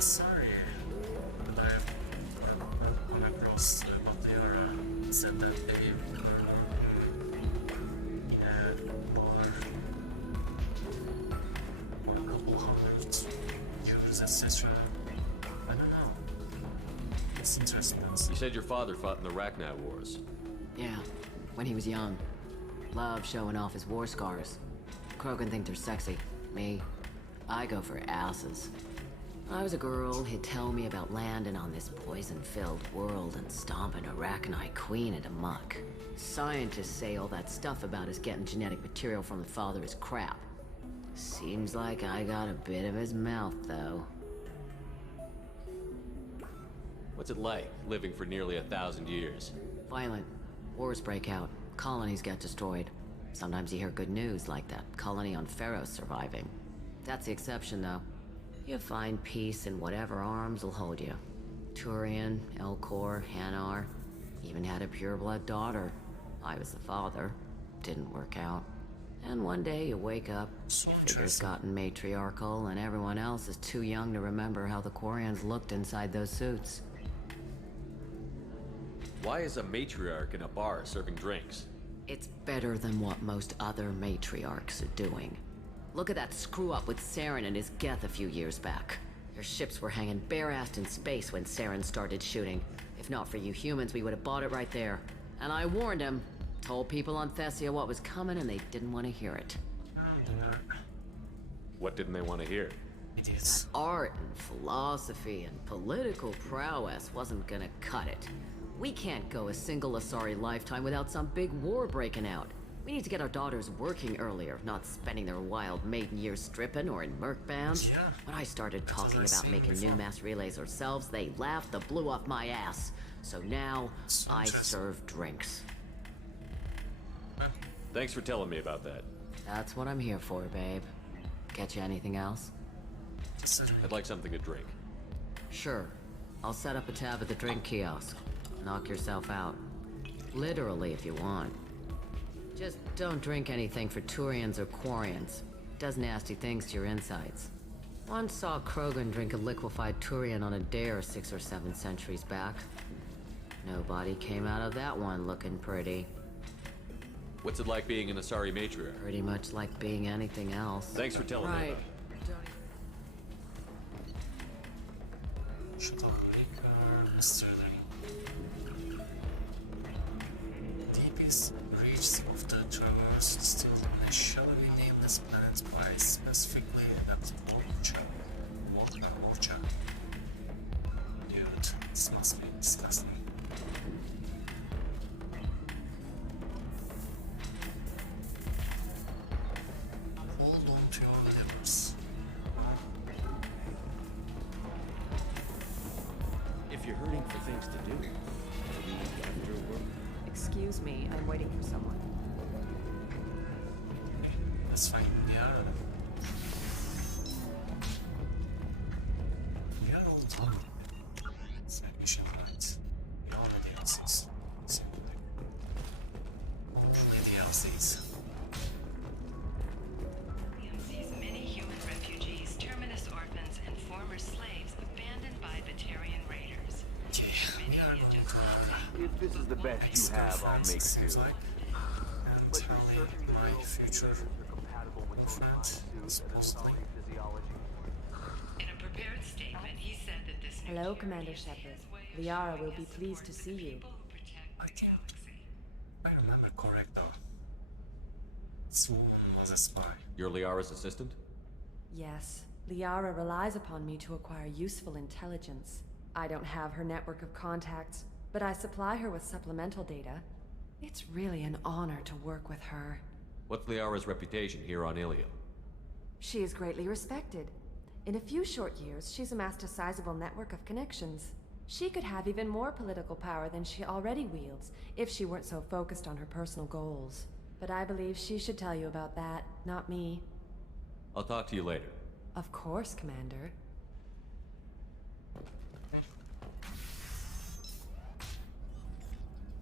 Sorry, but I've come across about the era said that they bar or a couple hundred views, etc. I don't know. It's interesting. You said your father fought in the Rachni Wars. Yeah, when he was young. Loved showing off his war scars. Krogan think they're sexy. Me, I go for asses. When I was a girl, he'd tell me about landing on this poison-filled world and stomping a Rachni queen into muck. Scientists say all that stuff about us getting genetic material from the father is crap. Seems like I got a bit of his mouth, though. What's it like, living for nearly 1,000 years? Violent. Wars break out. Colonies get destroyed. Sometimes you hear good news, like that colony on Pharaoh surviving. That's the exception, though. You find peace in whatever arms will hold you. Turian, Elcor, Hanar. Even had a pureblood daughter. I was the father. Didn't work out. And one day you wake up, your figure's gotten matriarchal, and everyone else is too young to remember how the Quarians looked inside those suits. Why is a matriarch in a bar serving drinks? It's better than what most other matriarchs are doing. Look at that screw-up with Saren and his Geth a few years back. Their ships were hanging bare-assed in space when Saren started shooting. If not for you humans, we would have bought it right there. And I warned him. Told people on Thessia what was coming, and they didn't want to hear it. What didn't they want to hear? Idiots. That art and philosophy and political prowess wasn't gonna cut it. We can't go a single Asari lifetime without some big war breaking out. We need to get our daughters working earlier, not spending their wild maiden years stripping or in merc bands. Yeah. When I started talking about making new mass relays ourselves, they laughed the blue off my ass. So now, I serve drinks. Thanks for telling me about that. That's what I'm here for, babe. Get you anything else? I'd like something to drink. Sure. I'll set up a tab at the drink kiosk. Knock yourself out. Literally, if you want. Just don't drink anything for Turians or Quarians. Does nasty things to your insides. Once saw Krogan drink a liquefied Turian on a dare 6 or 7 centuries back. Nobody came out of that one looking pretty. What's it like being an Asari matriarch? Pretty much like being anything else. Thanks for telling me about it. Deepest reaches of the traverse still on a shadowy nameless planet by specifically that Orcha. Dude, this must be disgusting. Hold on to your livers. If you're hurting for things to do, maybe after work. Excuse me, I'm waiting for someone. Let's find the we are on time. It's like mission right. We already DLCs. Only DLCs. Sees many human refugees, terminus orphans, and former slaves abandoned by Batarian raiders. Yeah, we are going to If this is the best you have, I'll make seems do. like. And But tell you're me certain the my neural future simulators are compatible with both friend mind suit supposedly. and Asari physiology. In a prepared statement, he said that this new Hello, tyranny Commander is Shepard. his way of Liara showing will be his pleased to support see for the you. people who protect I the think galaxy. I remember correct though. This woman was a spy. You're Liara's assistant? Yes, Liara relies upon me to acquire useful intelligence. I don't have her network of contacts, but I supply her with supplemental data. It's really an honor to work with her. What's Liara's reputation here on Ilium? She is greatly respected. In a few short years, she's amassed a sizable network of connections. She could have even more political power than she already wields, if she weren't so focused on her personal goals. But I believe she should tell you about that, not me. I'll talk to you later. Of course, Commander.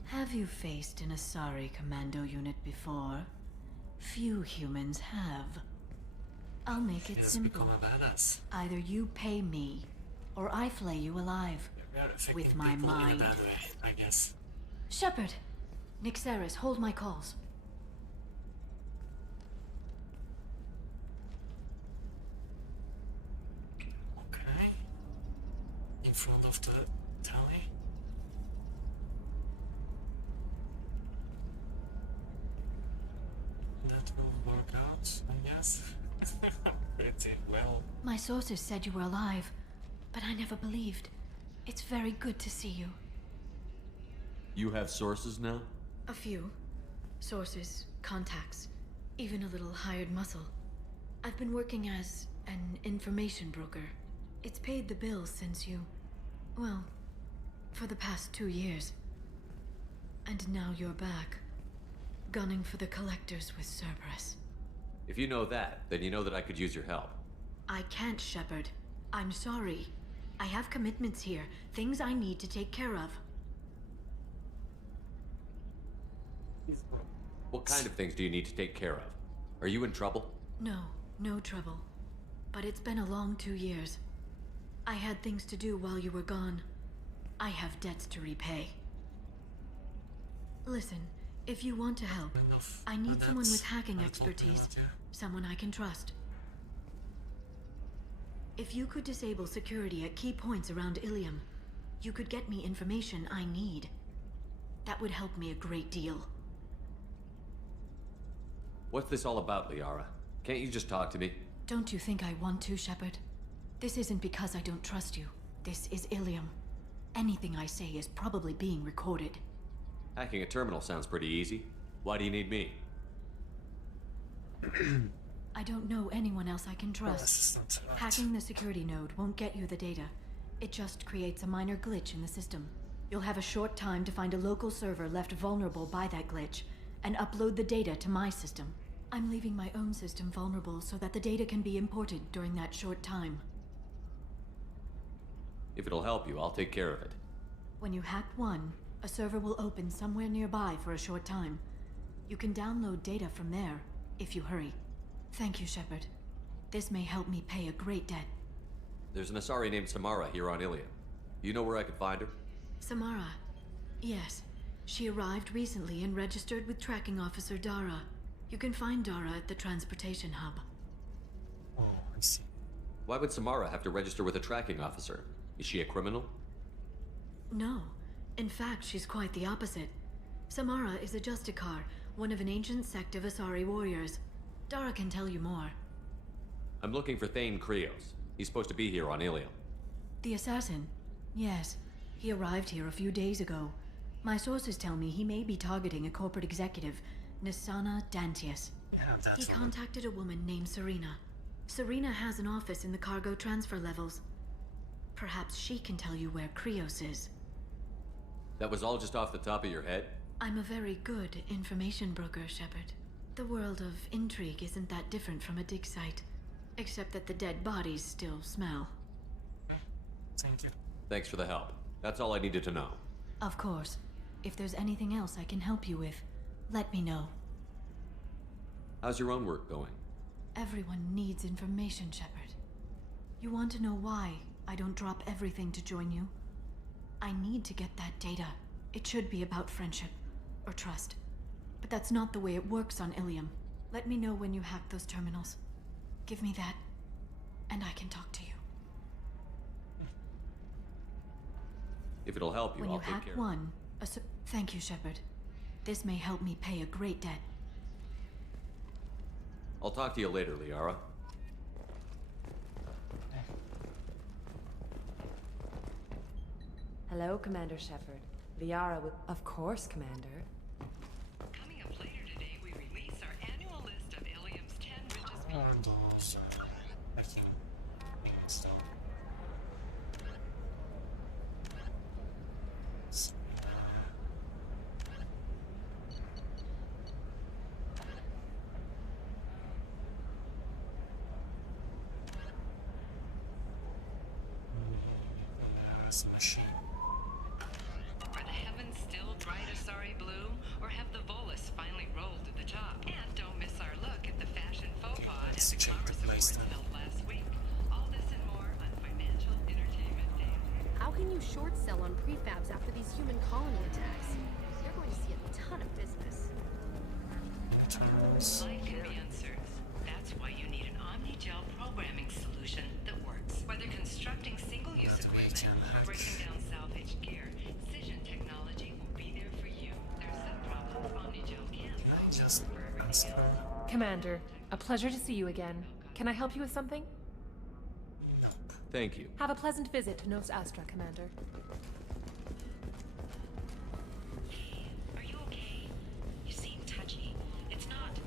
Have you faced an Asari commando unit before? Few humans have. I'll make He it has simple. become a badass. Either you pay me, or I flay you alive. We are affecting With my people in a mind. bad way, I guess. Shepard! Nixeris, hold my calls. Okay. In front of the tally. That will work out, I guess. Pretty well. My sources said you were alive, but I never believed. It's very good to see you. You have sources now? A few. Sources, contacts, even a little hired muscle. I've been working as an information broker. It's paid the bills since you... well, for the past 2 years. And now you're back, gunning for the collectors with Cerberus. If you know that, then you know that I could use your help. I can't, Shepard. I'm sorry. I have commitments here, things I need to take care of. What kind of things do you need to take care of? Are you in trouble? No, no trouble. But it's been a long 2 years. I had things to do while you were gone. I have debts to repay. Listen, if you want to help, I need someone with hacking expertise. Someone I can trust. If you could disable security at key points around Ilium, you could get me information I need. That would help me a great deal. What's this all about, Liara? Can't you just talk to me? Don't you think I want to, Shepard? This isn't because I don't trust you. This is Ilium. Anything I say is probably being recorded. Hacking a terminal sounds pretty easy. Why do you need me? I don't know anyone else I can trust. This is not right. Hacking the security node won't get you the data. It just creates a minor glitch in the system. You'll have a short time to find a local server left vulnerable by that glitch, and upload the data to my system. I'm leaving my own system vulnerable so that the data can be imported during that short time. If it'll help you, I'll take care of it. When you hack one, a server will open somewhere nearby for a short time. You can download data from there, if you hurry. Thank you, Shepard. This may help me pay a great debt. There's an Asari named Samara here on Ilium. You know where I could find her? Samara. Yes. She arrived recently and registered with Tracking Officer Dara. You can find Dara at the transportation hub. Oh, I see. Why would Samara have to register with a tracking officer? Is she a criminal? No. In fact, she's quite the opposite. Samara is a Justicar, one of an ancient sect of Asari warriors. Dara can tell you more. I'm looking for Thane Krios. He's supposed to be here on Ilium. The assassin? Yes. He arrived here a few days ago. My sources tell me he may be targeting a corporate executive, Nisana Dantius. Yeah, that's He one. contacted a woman named Serena. Serena has an office in the cargo transfer levels. Perhaps she can tell you where Krios is. That was all just off the top of your head? I'm a very good information broker, Shepard. The world of intrigue isn't that different from a dig site, except that the dead bodies still smell. Thank you. Thanks for the help. That's all I needed to know. Of course. If there's anything else I can help you with, let me know. How's your own work going? Everyone needs information, Shepard. You want to know why I don't drop everything to join you? I need to get that data. It should be about friendship, or trust. But that's not the way it works on Ilium. Let me know when you hack those terminals. Give me that, and I can talk to you. If it'll help you, When I'll you take hack care. one, thank you, Shepard. This may help me pay a great debt. I'll talk to you later, Liara. Hello, Commander Shepard. Liara with... Of course, Commander. Coming up later today, we release our annual list of Ilium's 10 richest Or those hacking things though. There's a machine. Are the heavens still bright Asari blue, or have the Volus finally rolled to the job? And don't miss our look at the fashion faux pas at Let's the check Commerce the place Awards then. held last week. All this and more on Financial Entertainment. can you short sell on prefabs after these human colony attacks? They're going to see a ton of business. Terminals. Life can be uncertain. That's why you need an omni-gel programming solution that works. Whether constructing single-use That we equipment can or hack. breaking down salvaged gear, Cision technology will be there for you. There's some problems omni-gel can't Can I solve. just unscrew? Commander, a pleasure to see you again. Can I help you with something? Nope. Thank you. Have a pleasant visit to Nos Astra, Commander. Hey, are you okay? You seem touchy. It's not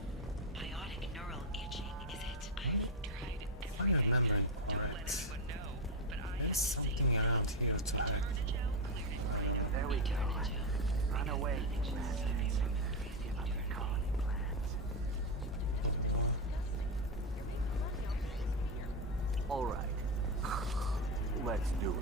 biotic neural itching, is it? I've tried everything. remember it, Don't let right. anyone know, but I have There's the same something around here to hack. Eternagel cleared it right up. There we go. Eternagel. Run away. Colony plans. All right. Let's do it.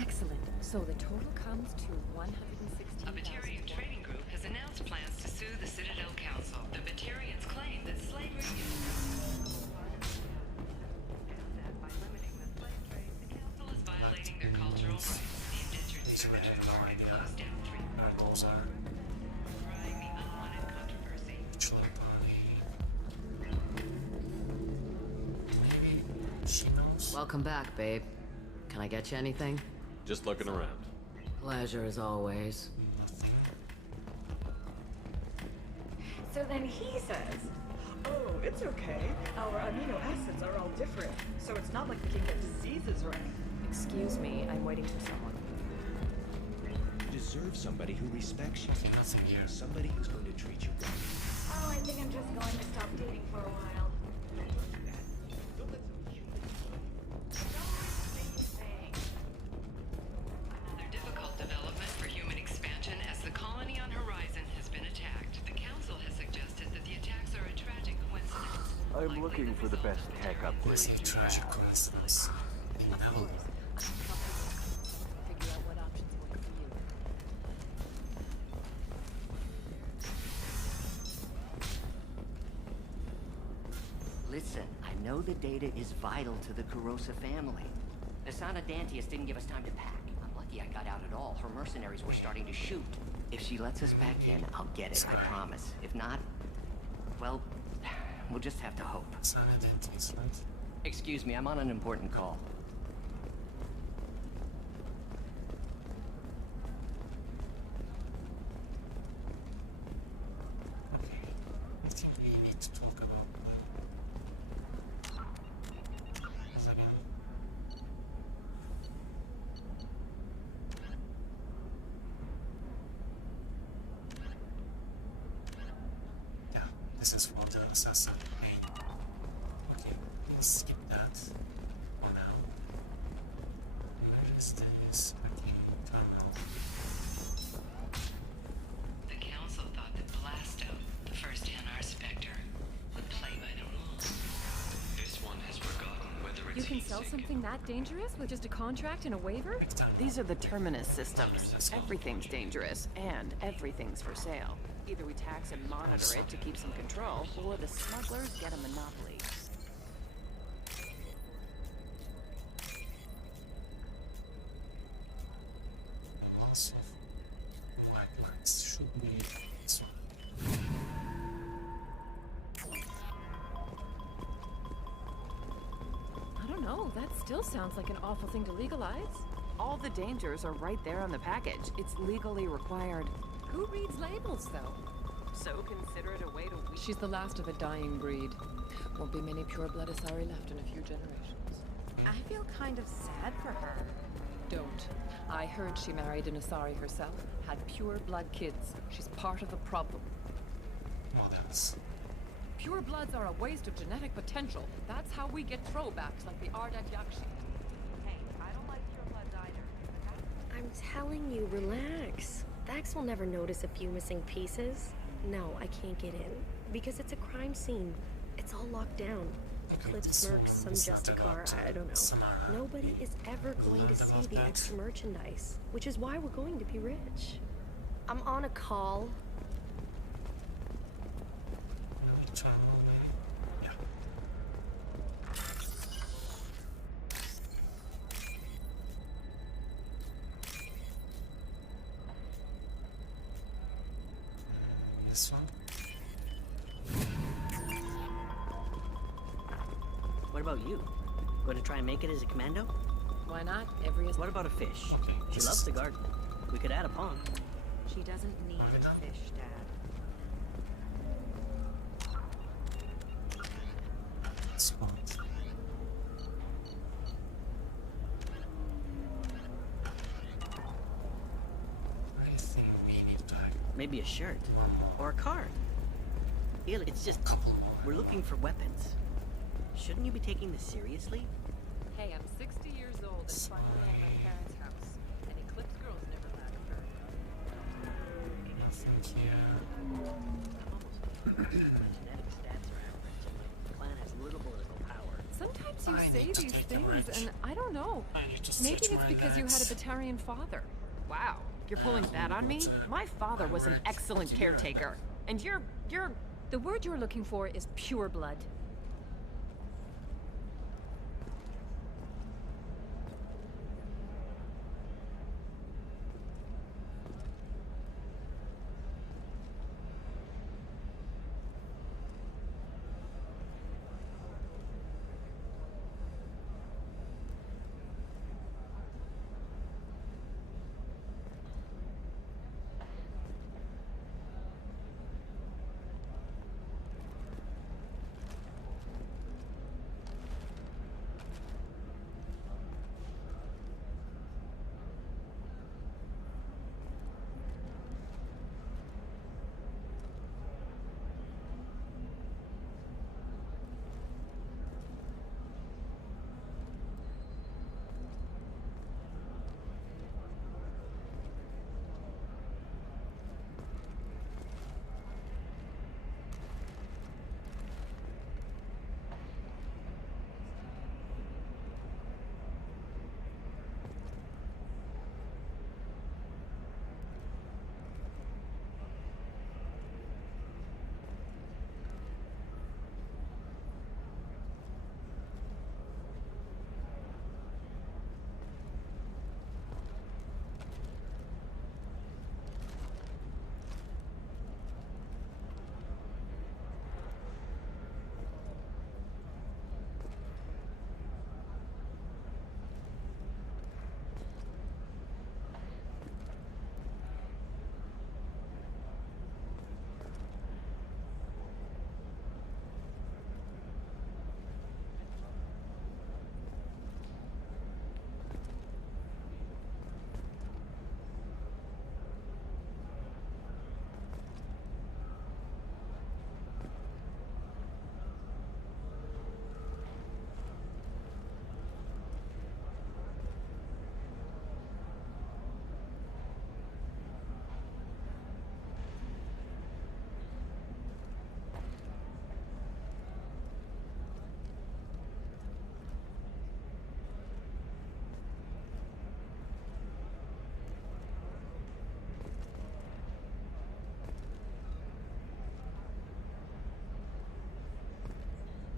Excellent. So the total comes to 116,000. A Batarian trading group has announced plans to sue the Citadel Council. The Batarians claim that slavery is... By limiting the slave trade, the council is violating their cultural rights. The indentured These I servitude have no market idea closed down 3 where those are. crying the unwanted controversy. Actually, maybe she knows. Welcome back, babe. Can I get you anything? Just looking around. Pleasure as always. So then he says, oh, it's okay. Our amino acids are all different, so it's not like we can get diseases or anything. Excuse me, I'm waiting for someone. You deserve somebody who respects you. Nothing here. Somebody who's going to treat you right. Oh, I think I'm just going to stop dating for a while. Don't let some human Another difficult development for human expansion as the colony on Horizon has been attacked. The council has suggested that the attacks are a tragic coincidence. I'm likely looking for the result best of tech Batarian upgrade. It's a tragic coincidence. Inevitable. Figure out what options work for you. Listen, I know the data is vital to the Kurosa family. Asana Dantius didn't give us time to pack. I'm lucky I got out at all. Her mercenaries were starting to shoot. If she lets us back in, I'll get it, I promise. If not, well, we'll just have to hope. It's not identities, right? Excuse me, I'm on an important call. Okay. I think we need to talk about this again. Yeah, this is for the assassin main. Okay, let's skip that for now. Where is this freaking terminal? The council thought that Blast Out, the first NR Spectre, would play by the rules. This one has forgotten whether it's You can heat sell seeking. something that dangerous with just a contract and a waiver? Big time. These are the terminus systems. Everything's dangerous, and everything's for sale. Either we tax and monitor it to keep some control, or the smugglers get a monopoly. The loss of white lines should be this one. I don't know, that still sounds like an awful thing to legalize. All the dangers are right there on the package. It's legally required. Who reads labels, though? So consider it a way to... She's the last of a dying breed. Won't be many pure-blood Asari left in a few generations. I feel kind of sad for her. Don't. I heard she married an Asari herself, had pure-blood kids. She's part of the problem. Oh, that's... Pure bloods are a waste of genetic potential. That's how we get throwbacks like the Ardat Yakshi. Hey, I don't like pure bloods either. I'm telling you, relax. Vax will never notice a few missing pieces. No, I can't get in. Because it's a crime scene. It's all locked down. Eclipse Mercs, some Justicar, I don't know. Samara. Nobody is ever going to see the extra merchandise. Which is why we're going to be rich. I'm on a call. Terminal, maybe? Yeah. What about you? Going to try and make it as a commando? Why not? Every... What about a fish? Okay, She this loves is- to garden. We could add a pond. She doesn't need Moving on. fish, Dad. Spot. I think we need to have Maybe a shirt. one more. Or a card. It's just... Couple more. We're looking for weapons. Shouldn't you be taking this seriously? Hey, I'm 60 years old and finally at my parents' house. And Eclipse girls never lack Nothing here. Genetic stats are average, and my clan has little political power. Sometimes you I say need to these take the things, wrench. and I don't know. I need to Maybe stretch it's my because you had a legs. Batarian father. Wow, you're pulling that on me? My father was an excellent caretaker. And you're... The word you're looking for is pure blood.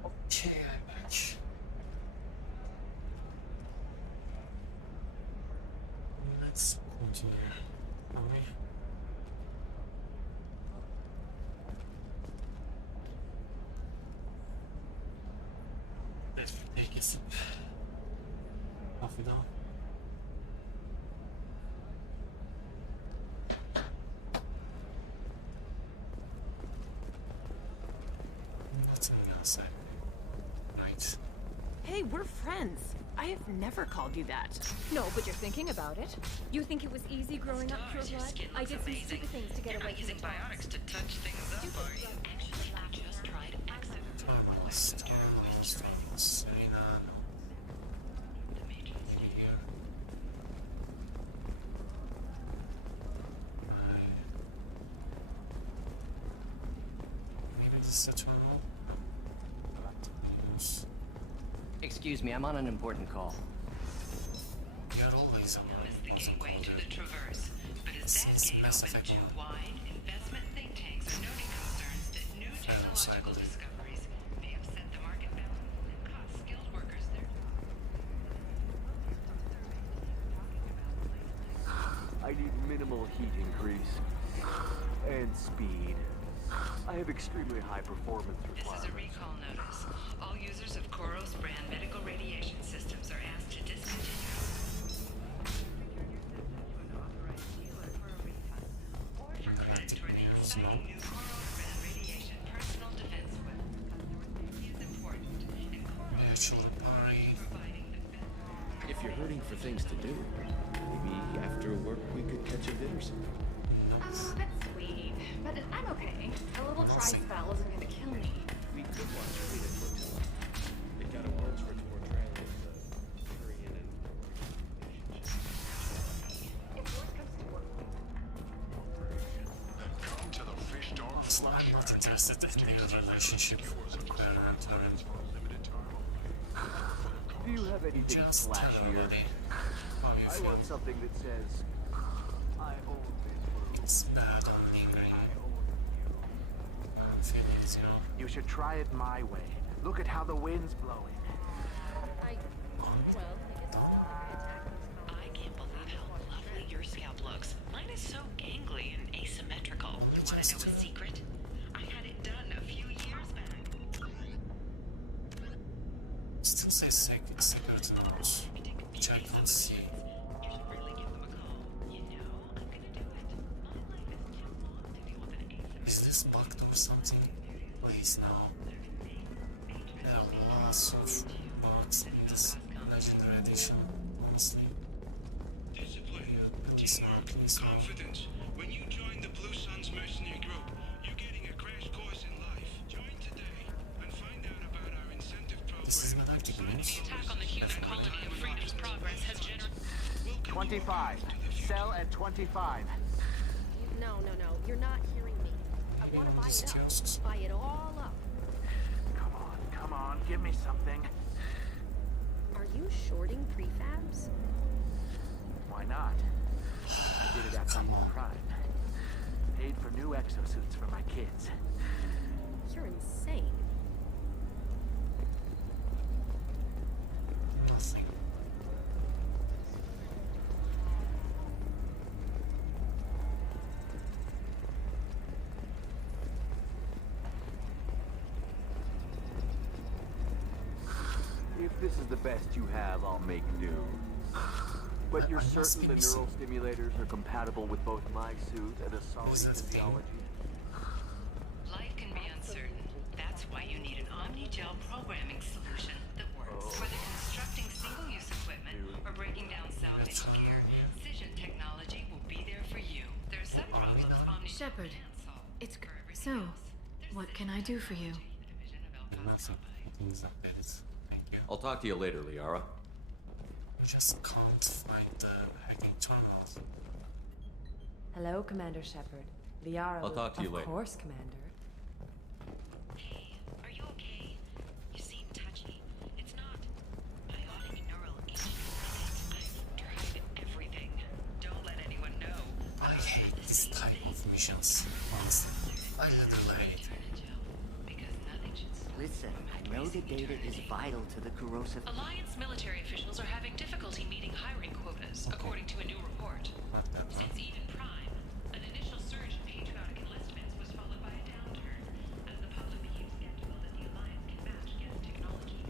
Okay, I'm back. Let's continue. Are we? Let's take a sip. Coffee now. What's on the outside? Right. Hey, we're friends. I have never called you that. No, but you're thinking about it. You think it was easy growing up pure blood? I did some stupid things to get You're away not from the using biotics to touch things up, are you? Actually, I just tried exit. Serena. Here. Right. Maybe this is a tunnel. Excuse me, I'm on an important call. You're always on Is the gateway to the Traverse, but is This that is gate Mass open Effect too 1. wide? Investment think tanks are noting concerns that new technological discoveries may upset the market balance and cause skilled workers there. I need minimal heat increase. And speed. I have extremely high performance This is a requirements. recall notice. All users of Koros brand medical radiation systems are asked to discontinue. Or for credit toward the exciting new Koros brand radiation personal defense weapon. Safety is important, and Koros is providing the best. If you're hurting for things to do, maybe after work we could catch a vid or something. Oh, that's sweet. But I'm okay. A little dry spell isn't gonna kill me. We could watch Freedom Flotilla. It got awards for its portrayal of the Korean and If worse comes to worse. Come to the fish door. I'm not interested in the relationship with Claire and Torrent. Do you have anything Just tell flashier? everybody how you I feel. want something that says, I own this world. It's bad on lingering. I'm feeling it, you know. You should try it my way. Look at how the wind's blowing. I can't believe how lovely your scalp looks. Mine is so gangly and asymmetrical. You want to know a secret? I had it done a few years back. Still say secret notes, which I can't see. You should really give them a call. You know, I'm gonna do it. My life is too long to deal with an asymmetrical. Is this bugged or something? Please no. There are lots of bugs in this legendary edition, honestly. Discipline, Please no, teamwork, please no. confidence. When you join the Blue Suns mercenary group, you're getting a crash course in life. Join today and find out about our incentive This is program. not active news. The attack on the human colony of Freedom's Progress has generated. 25. Sell at 25. No. You're not hearing me. I want to buy it up. Buy it all up. Come on, give me something. Are you shorting prefabs? Why not? I did it after the crime. Paid for new exosuits for my kids. You're insane. Nothing. If this is the best you have, I'll make do. But you're certain the neural stimulators are compatible with both my suit and a solid physiology? Life can be uncertain. That's why you need an Omni-Gel programming solution that works. Whether constructing single-use equipment or breaking down salvage gear, Cision technology will be there for you. There are some problems Omni-Gel Shepard, can't solve. it's so. What can I do for you? Nothing. Things updated. Thank you. I'll talk to you later, Liara. Just can't find the hacking terminals. Hello, Commander Shepard. Liara. I'll talk to you later. Of course, Commander. Hey, are you okay? You seem touchy. It's not biotic neural itching. I've tried everything. Don't let anyone know. I hate this type of missions, honestly. I literally hate it. Listen, I know the data is vital to the corrosive... Alliance military officials are having difficulty meeting hiring quotas, according to a new report. Since Eden Prime, an initial surge in patriotic enlistments was followed by a downturn, as the public became skeptical that the Alliance can match Geth technology.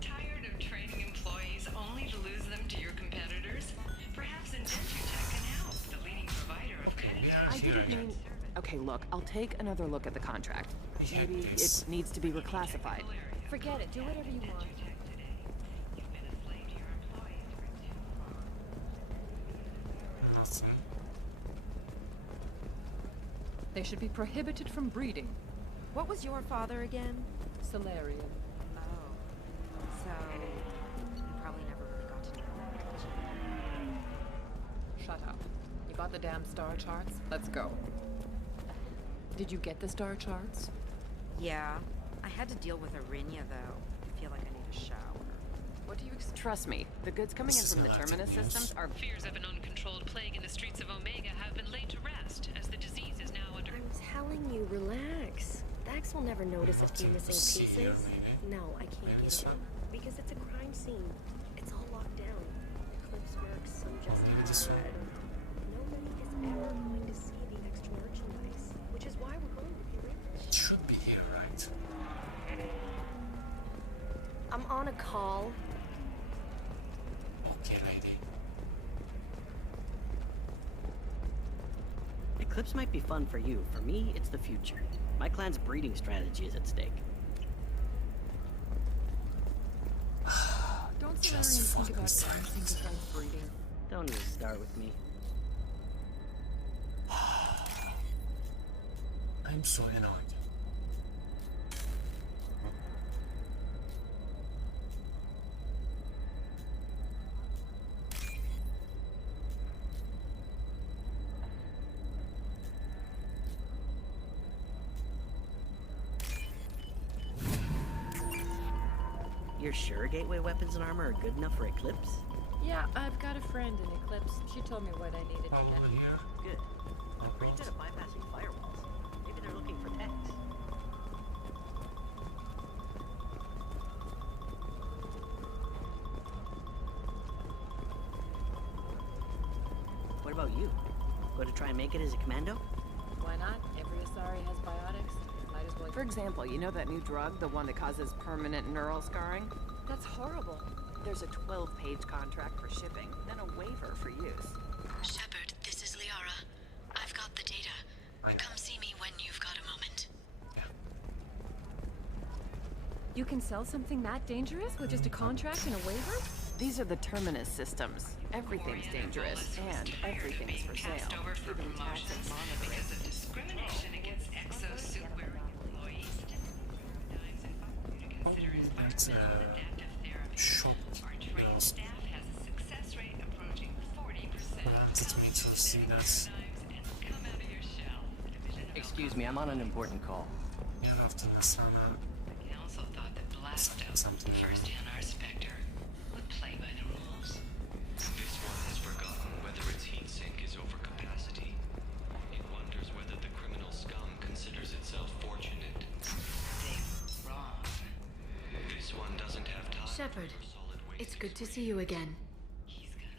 Tired of training employees only to lose them to your competitors? Perhaps InventureTech can help, the leading provider of cutting-edge I didn't mean... Okay, look, I'll take another look at the contract. Maybe it needs to be reclassified. Forget it. Do whatever you want. Nothing. They should be prohibited from breeding. What was your father again? Solarian. Oh. So, you probably never really got to know much. Shut up. You got the damn star charts? Let's go. Did you get the star charts? Yeah. I had to deal with Arinya, though. I feel like I need a shower. What do you expect? Trust me, the goods coming in from the Terminus systems are... Fears of an uncontrolled plague in the streets of Omega have been laid to rest, as the disease is now under... I'm telling you, relax. Dax will never notice a few missing pieces. No, I can't get in. Because it's a crime scene. It's all locked down. Eclipse marks, some just car. Nobody is ever going to see the extra merchandise, which is why we're going to be rich. It should be here, right? I'm on a call. Okay, lady. Eclipse might be fun for you. For me, it's the future. My clan's breeding strategy is at stake. Don't sit there and think about anything besides breeding. Don't even start with me. I'm so annoyed. You're sure gateway weapons and armor are good enough for Eclipse? Yeah, I've got a friend in Eclipse. She told me what I needed to get. Here. Good. They're pretty good at bypassing firewalls. Maybe they're looking for techs. What about you? Going to try and make it as a commando? Why not? Every Asari has biotics. Might as well. For example, you know that new drug, the one that causes permanent neural scarring? That's horrible. There's a 12-page contract for shipping, then a waiver for use. Shepard, this is Liara. I've got the data. Come see me when you've got a moment. You can sell something that dangerous with just a contract and a waiver? These are the Terminus systems. Everything's dangerous, and everything's for sale. Even tax and monitoring. Because of discrimination against exosuit-wearing employees. That's shot. Trained staff has a success rate approaching 40%. Wanted me to see that. Come out of your shell. Excuse me, I'm on an important call. Yeah, after Nasana. The council thought that Blasto, the first-hand art specter, would play by the rules. This one has forgotten whether its heat sink is over capacity. It wonders whether the criminal scum considers itself fortunate. They were wrong. This one doesn't have time. Shepard, it's good to see you again.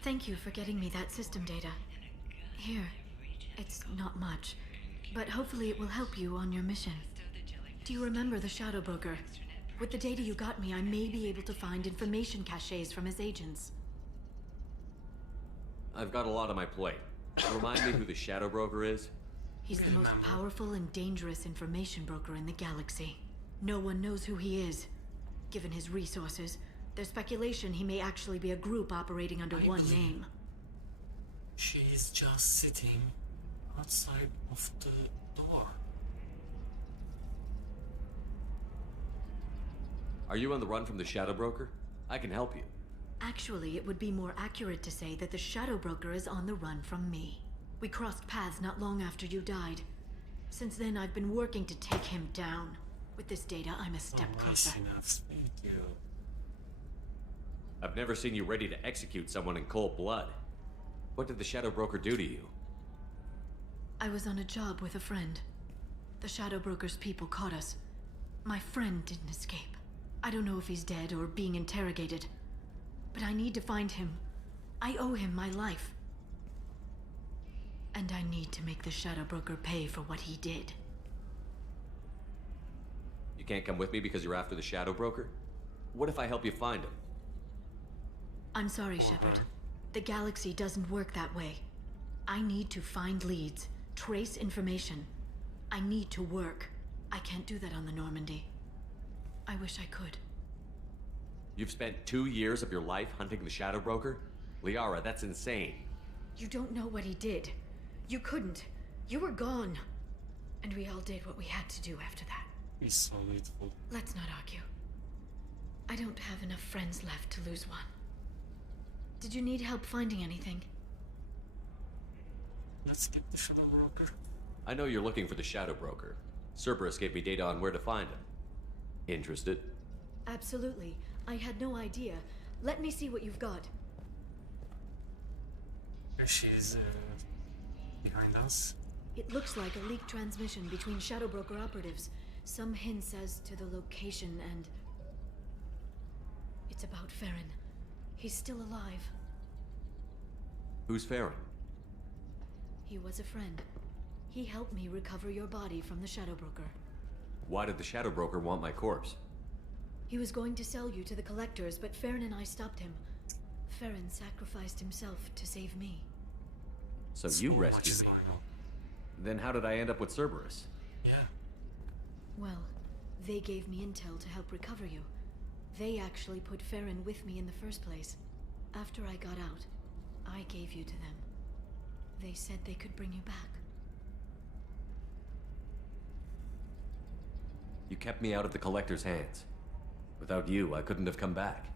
Thank you for getting me that system data. Here, it's not much, but hopefully it will help you on your mission. Do you remember the Shadow Broker? With the data you got me, I may be able to find information caches from his agents. I've got a lot on my plate. Remind me who the Shadow Broker is? He's the most powerful and dangerous information broker in the galaxy. No one knows who he is. Given his resources, there's speculation he may actually be a group operating under one name. She is just sitting outside of the door. Are you on the run from the Shadow Broker? I can help you. Actually, it would be more accurate to say that the Shadow Broker is on the run from me. We crossed paths not long after you died. Since then, I've been working to take him down. With this data, I'm a step closer. Thank you. I've never seen you ready to execute someone in cold blood. What did the Shadow Broker do to you? I was on a job with a friend. The Shadow Broker's people caught us. My friend didn't escape. I don't know if he's dead or being interrogated. But I need to find him. I owe him my life. And I need to make the Shadow Broker pay for what he did. You can't come with me because you're after the Shadow Broker? What if I help you find him? I'm sorry, Shepard. The galaxy doesn't work that way. I need to find leads, trace information. I need to work. I can't do that on the Normandy. I wish I could. You've spent 2 years of your life hunting the Shadow Broker? Liara, that's insane. You don't know what he did. You couldn't. You were gone. And we all did what we had to do after that. He's so beautiful. Let's not argue. I don't have enough friends left to lose one. Did you need help finding anything? Let's get the Shadow Broker. I know you're looking for the Shadow Broker. Cerberus gave me data on where to find him. Interested? Absolutely. I had no idea. Let me see what you've got. She's behind us. It looks like a leaked transmission between Shadow Broker operatives. Some hints as to the location and... It's about Farron. He's still alive. Who's Farron? He was a friend. He helped me recover your body from the Shadow Broker. Why did the Shadow Broker want my corpse? He was going to sell you to the collectors, but Farron and I stopped him. Farron sacrificed himself to save me. So you rescued me. Then how did I end up with Cerberus? Yeah. Well, they gave me intel to help recover you. They actually put Farron with me in the first place. After I got out, I gave you to them. They said they could bring you back. You kept me out of the Collector's hands. Without you, I couldn't have come back.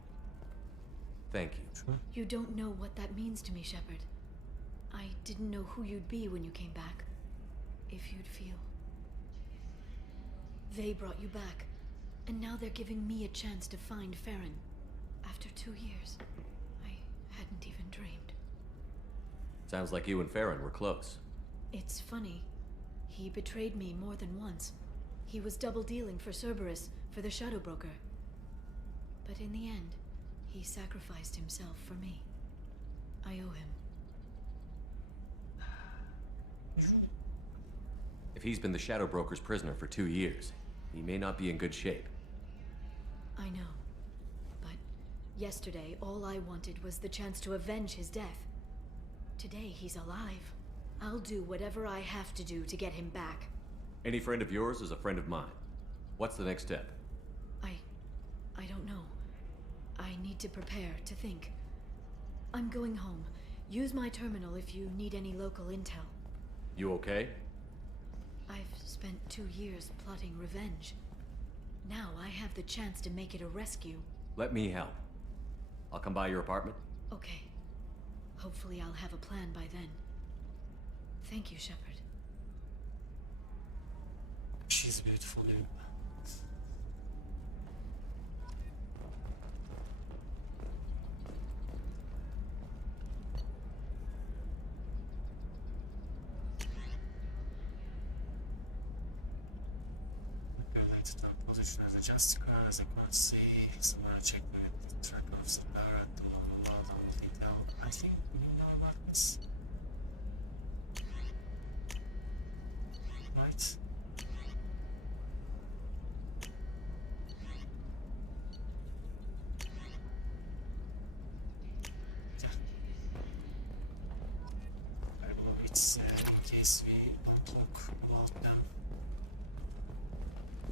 Thank you. You don't know what that means to me, Shepard. I didn't know who you'd be when you came back. If you'd feel. They brought you back, and now they're giving me a chance to find Farron. After 2 years, I hadn't even dreamed. Sounds like you and Farron were close. It's funny. He betrayed me more than once. He was double dealing for Cerberus, for the Shadow Broker. But in the end, he sacrificed himself for me. I owe him. If he's been the Shadow Broker's prisoner for 2 years, he may not be in good shape. I know. But yesterday, all I wanted was the chance to avenge his death. Today, he's alive. I'll do whatever I have to do to get him back. Any friend of yours is a friend of mine. What's the next step? I don't know. I need to prepare, to think. I'm going home. Use my terminal if you need any local intel. You okay? I've spent 2 years plotting revenge. Now I have the chance to make it a rescue. Let me help. I'll come by your apartment. Okay. Hopefully I'll have a plan by then. Thank you, Shepard. She's beautiful, dude. Related to our position as a Justicar, as you can see, he's gonna check the track of the barrett to a lot of detail. I think we know about this. Right? Yeah. I don't know, it's in case we don't talk about them.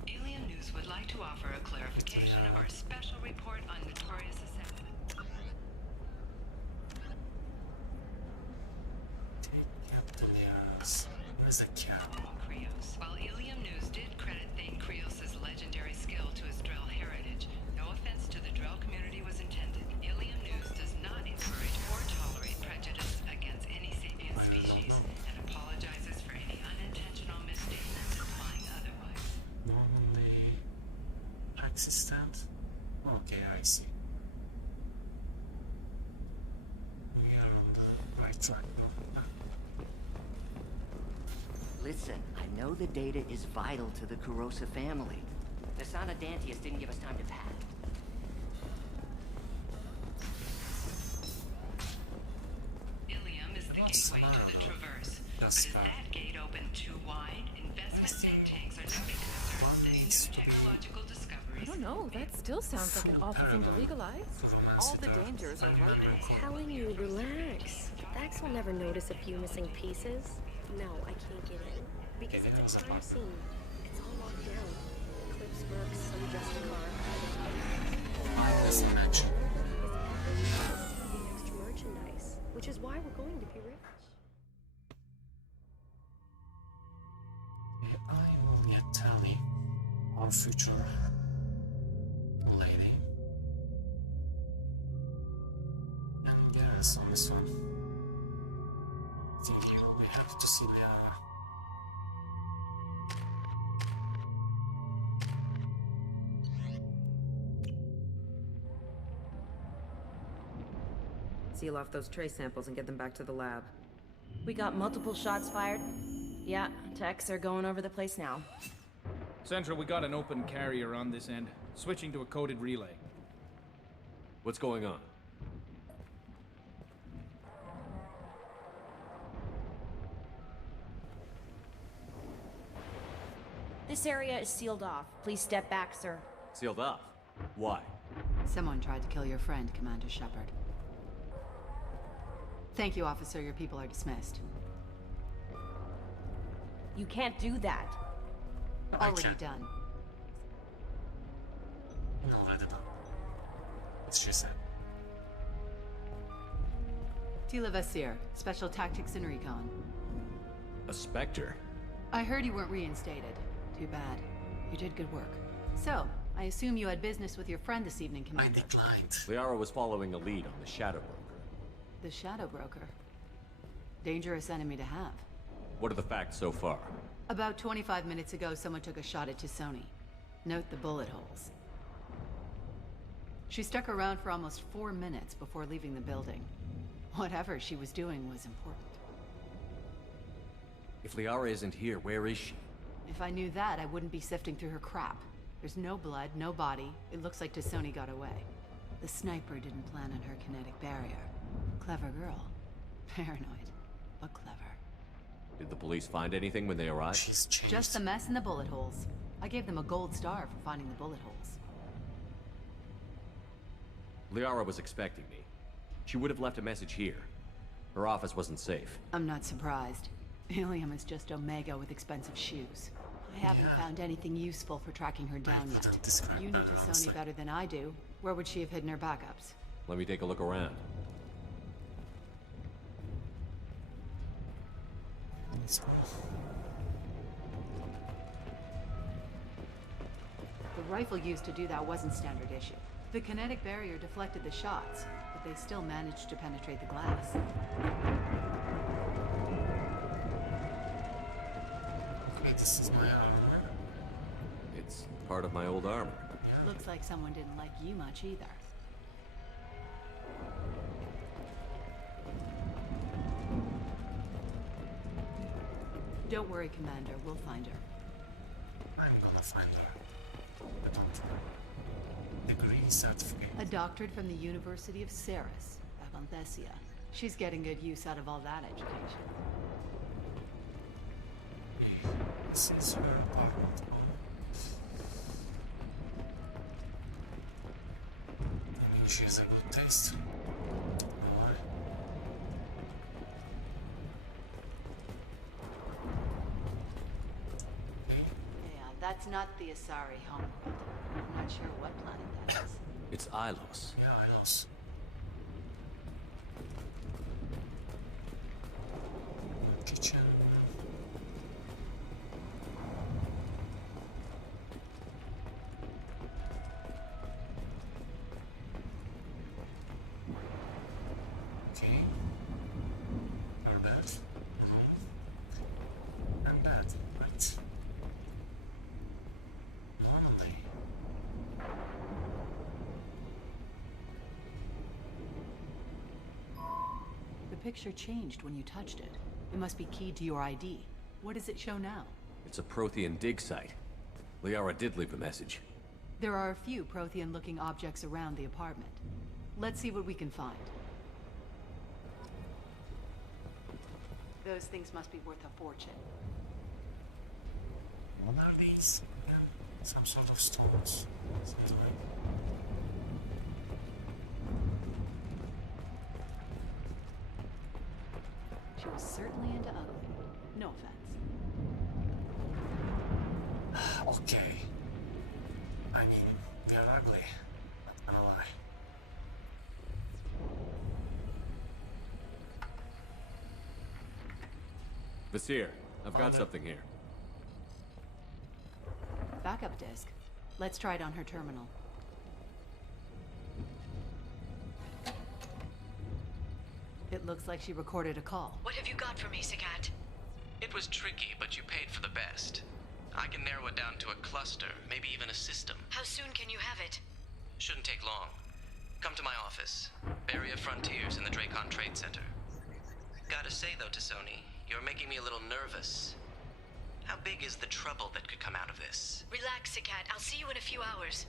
Alien News would like to offer a clarification of our special report on Notorious Assassin. Where's the cat? Krios. While Ilium News did credit Thane Krios' legendary skill to his Drell heritage, no offense to the Drell community was intended. Ilium News does not encourage or tolerate prejudice against any sapient species and apologizes for any unintentional misstatements implying otherwise. Normally existent? Okay, I see. We are on the right track. Listen, I know the data is vital to the Kurosa family. The Sanadantius didn't give us time to pack. Ilium is the gateway to the Traverse. But is that gate open too wide? Investment think tanks are noting concerns that new technological discoveries... I don't know, that still sounds like an awful thing to legalize. All the dangers are right there. I'm telling you, relax. Dax will never notice a few missing pieces. No, I can't get in. Because it's a crime scene. It's all locked down. Clips, Mercs, some Justicar. This connection. Extra merchandise. Which is why we're going to be rich. I will get Tally, our future lady. And yes, on this one. I think you will be happy to see the area. Seal off those trace samples and get them back to the lab. We got multiple shots fired. Yeah, techs are going over the place now. Central, we got an open carrier on this end. Switching to a coded relay. What's going on? This area is sealed off. Please step back, sir. Sealed off? Why? Someone tried to kill your friend, Commander Shepard. Thank you, officer. Your people are dismissed. You can't do that. Already done. No, I don't know. What's she said? Tila Vasir, Special Tactics and Recon. A Spectre? I heard you weren't reinstated. Too bad. You did good work. So, I assume you had business with your friend this evening, Commander. I declined. Liara was following a lead on the Shadow Broker. The Shadow Broker. Dangerous enemy to have. What are the facts so far? About 25 minutes ago, someone took a shot at Tisoni. Note the bullet holes. She stuck around for almost 4 minutes before leaving the building. Whatever she was doing was important. If Liara isn't here, where is she? If I knew that, I wouldn't be sifting through her crap. There's no blood, no body. It looks like Tisoni got away. The sniper didn't plan on her kinetic barrier. Clever girl. Paranoid, but clever. Did the police find anything when they arrived? She's changed. Just the mess and the bullet holes. I gave them a gold star for finding the bullet holes. Liara was expecting me. She would have left a message here. Her office wasn't safe. I'm not surprised. Ilium is just Omega with expensive shoes. I haven't found anything useful for tracking her down yet. You know Tisoni better than I do. Where would she have hidden her backups? Let me take a look around. The rifle used to do that wasn't standard issue. The kinetic barrier deflected the shots, but they still managed to penetrate the glass. Okay, this is my armor. It's part of my old armor. Looks like someone didn't like you much either. Don't worry, Commander. We'll find her. I'm gonna find her. A doctor. Degree certificate. A doctorate from the University of Ceres, Avanthesia. She's getting good use out of all that education. This is her apartment. I mean, she has a good taste. Why? Yeah, that's not the Asari homeworld. I'm not sure what planet that is. It's Ilos. Yeah, I lost. Kitchen. Okay. Our bed. And bed, right. Normally. The picture changed when you touched it. It must be keyed to your ID. What does it show now? It's a Prothean dig site. Liara did leave a message. There are a few Prothean-looking objects around the apartment. Let's see what we can find. Those things must be worth a fortune. What are these? Yeah, some sort of stones. Something like She was certainly into ugly. No offense. Okay. I mean, we are ugly. Not gonna lie. Vasir, I've got something here. Backup disk. Let's try it on her terminal. It looks like she recorded a call. What have you got for me, Sagat? It was tricky, but you paid for the best. I can narrow it down to a cluster, maybe even a system. How soon can you have it? Shouldn't take long. Come to my office. Barrier Frontiers in the Dracon Trade Center. Gotta say though, Tisoni, you're making me a little nervous. How big is the trouble that could come out of this? Relax, Sagat. I'll see you in a few hours.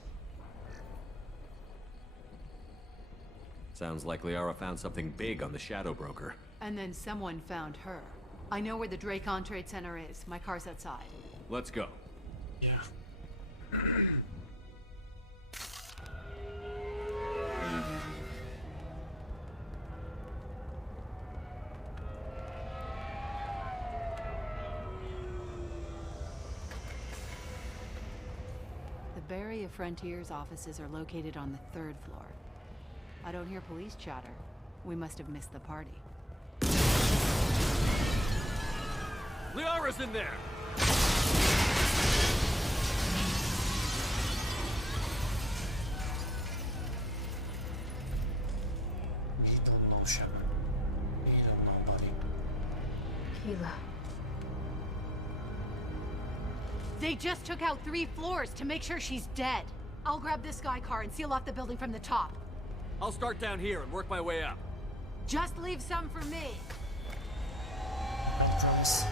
Sounds like Liara found something big on the Shadow Broker. And then someone found her. I know where the Dracon Trade Center is. My car's outside. Let's go. Yeah. The Barrier Frontiers offices are located on the 3rd floor. I don't hear police chatter. We must have missed the party. Liara's in there! He don't know Shadow. He don't know Buddy. Keela. They just took out 3 floors to make sure she's dead. I'll grab this Sky car and seal off the building from the top. I'll start down here and work my way up. Just leave some for me. I promise.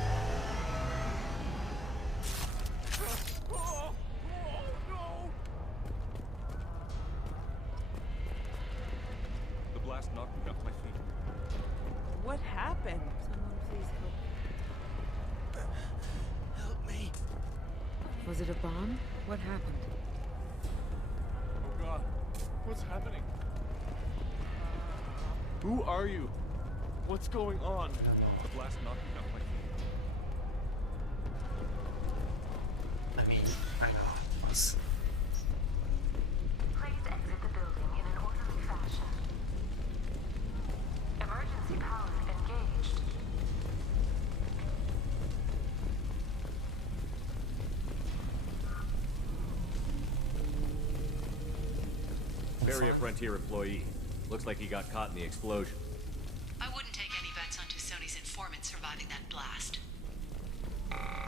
The blast knocked me off my feet. What happened? Someone please help. Help me. Was it a bomb? What happened? Oh god, what's happening? Who are you? What's going on? The blast knocked me off my feet. I know. Please exit the building in an orderly fashion. Emergency power engaged. Barrier Frontier employee. Looks like he got caught in the explosion. I wouldn't take any bets on Tusoni's informant surviving that blast.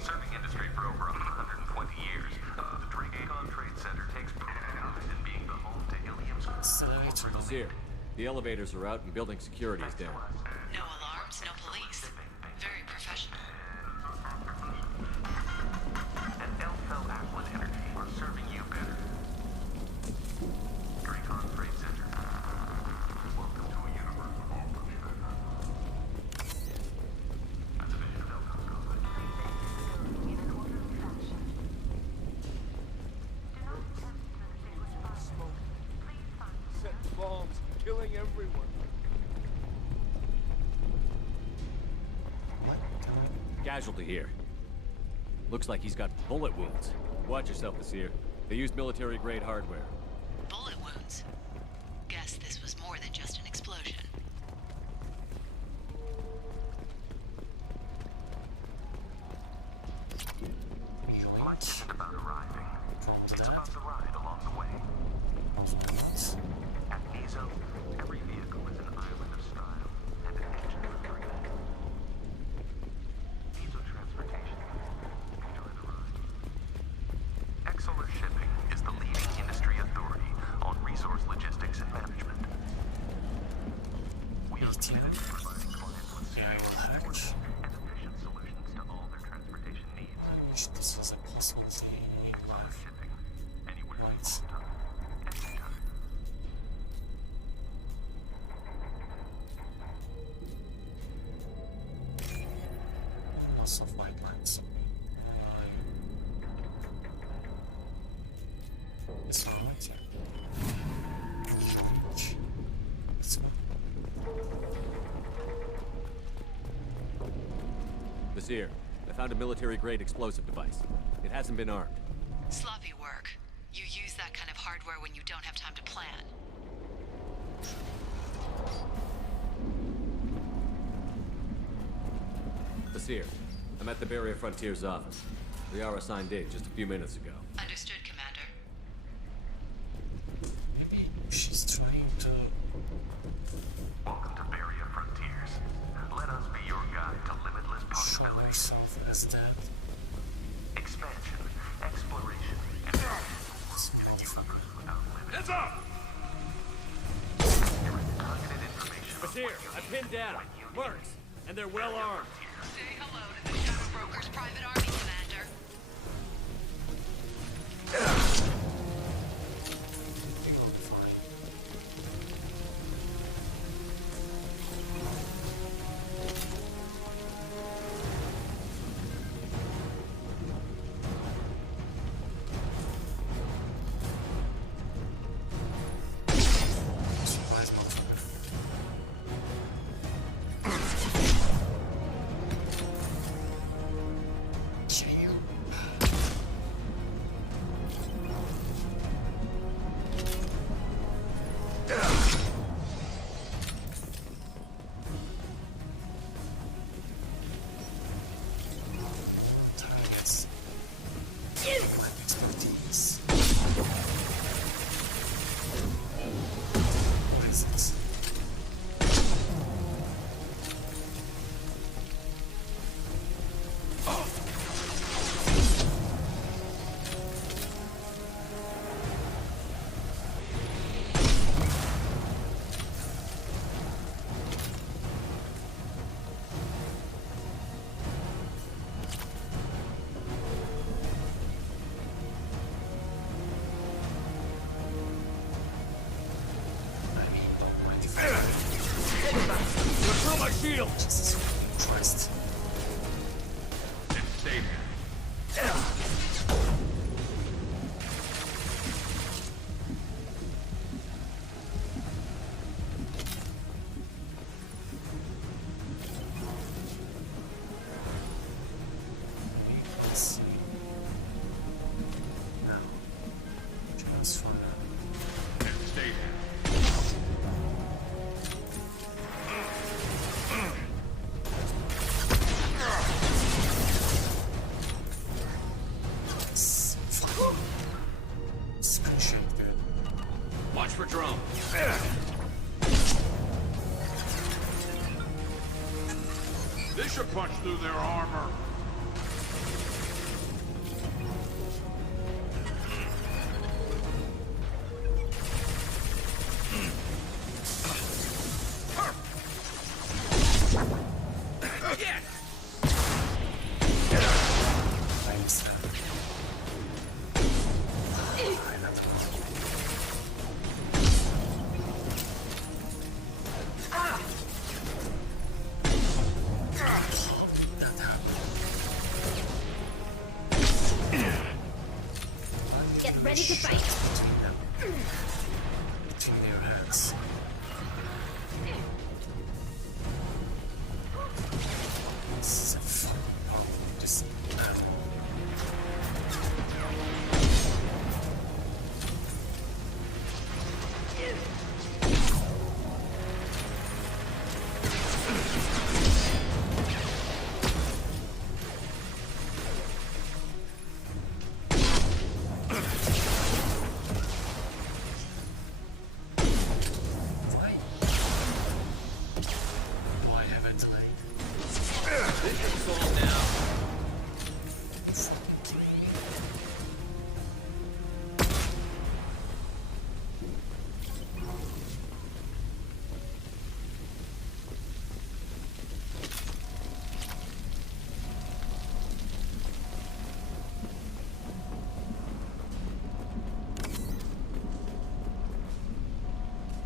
Serving industry for over 120 years, the Renegade Trade Center takes pride in being the home to Ilium's Here. The elevators are out and building security is down. No alarms, no police. Very professional. And Elfell Aquan Energy are serving you better. Dracon Trade Center. Welcome to a universe of all a division of Elcon Company. In an orderly fashion. Do not attempt to distinguish fire. Smoke. Please find Set bombs, killing everyone. Casualty here. Looks like he's got bullet wounds. Watch yourself, Nasir. They used military-grade hardware. Bullet wounds. Guess this was more than just an explosion. Life isn't about arriving. It's about the ride along the way. At Nizo, every vehicle is an island of style and an engine for dreaming. Nizo Transportation. Enjoy the ride. Exeler Shipping is the leading industry authority on resource logistics and management. We are committed to providing clients with safe, affordable, and efficient solutions to all their transportation needs. I wish this was a possible thing in life. Shipping. Anywhere, Right. anytime. Lots of white lines. It's all right here. Let's go. Nasir, I found a military-grade explosive device. It hasn't been armed. Sloppy work. You use that kind of hardware when you don't have time to plan. Nasir, I'm at the Barrier Frontiers office. Liara signed in just a few minutes ago. Understood, Commander. Maybe she's trying to. Welcome to Barrier Frontiers. Let us be your guide to limitless Show possibilities. herself as dead. Expansion, exploration, and in a universe without limits. Heads up! There is targeted information on Nasir, what you I need pinned down. when you need Mercs, and they're well armed. Say hello to the Shadow Broker's private army, Commander. They will be fine. Jesus fucking Christ. Stay there. Let's see. Now, transfer. Stay there. Watch for drone. This should punch through their armor. Get ready to fight. Between their hands. This is a fucking problem. Just why have it delayed? This is all now.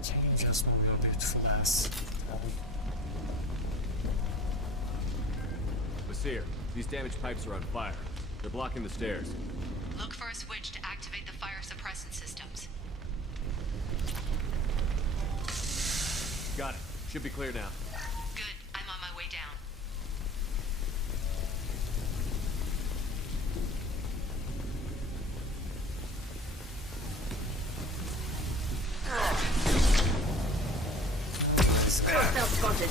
Can you just move your beautiful ass? Basir, these damaged pipes are on fire. They're blocking the stairs. Look for a switch to activate the fire suppressant systems. Got it. Should be clear now. Good. I'm on my way down. Hostile spotted.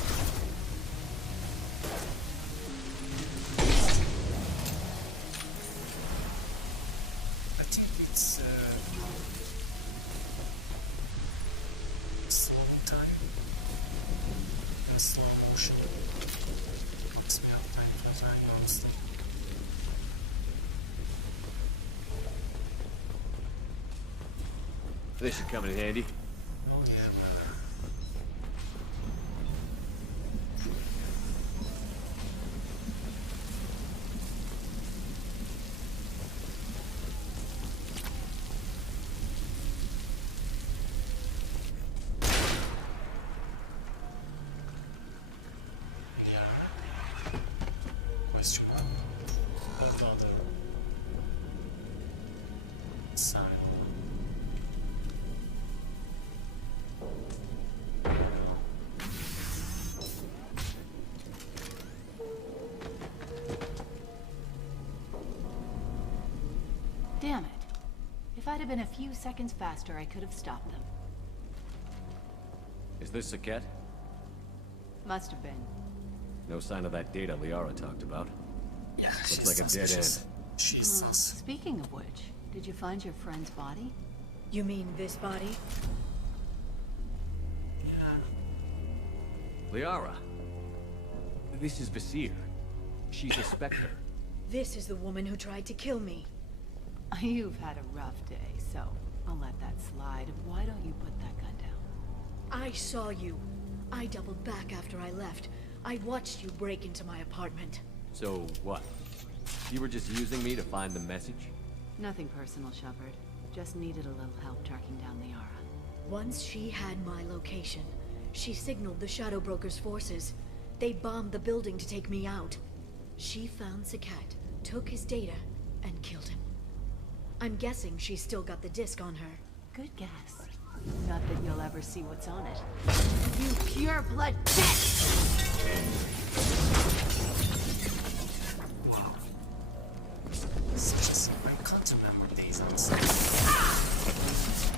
I think it's slow time and slow motion. Makes me have time to design honestly. This should come in handy. Oh yeah, brother. Yeah. Question mark. What other sign? Damn it. If I'd have been a few seconds faster, I could have stopped them. Is this Saket? Must have been. No sign of that data Liara talked about. Yeah, Looks like a dead end. She's sus. Speaking of which, did you find your friend's body? You mean this body? Liara. This is Basir. She's a Spectre. This is the woman who tried to kill me. You've had a rough day, so I'll let that slide. Why don't you put that gun down? I saw you. I doubled back after I left. I watched you break into my apartment. So, what? You were just using me to find the message? Nothing personal, Shepard. Just needed a little help tracking down Liara. Once she had my location, she signaled the Shadow Broker's forces. They bombed the building to take me out. She found Sakat, took his data, and killed him. I'm guessing she's still got the disc on her. Good guess. Not that you'll ever see what's on it. You pure blood bitch! Wow. Since I can't remember these answers.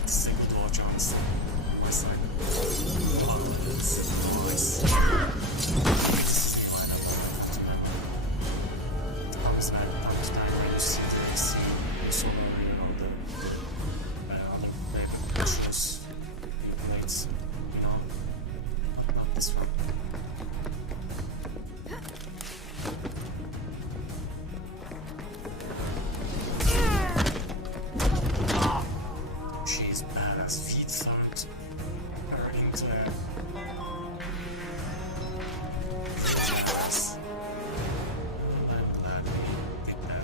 Single door jumps. Was like, wow, that's nice. See why I can't remember. Downside, when you see this, you saw the pictures, plates, not this one. She's badass, feet thumped, her into yes. I'm glad we did that.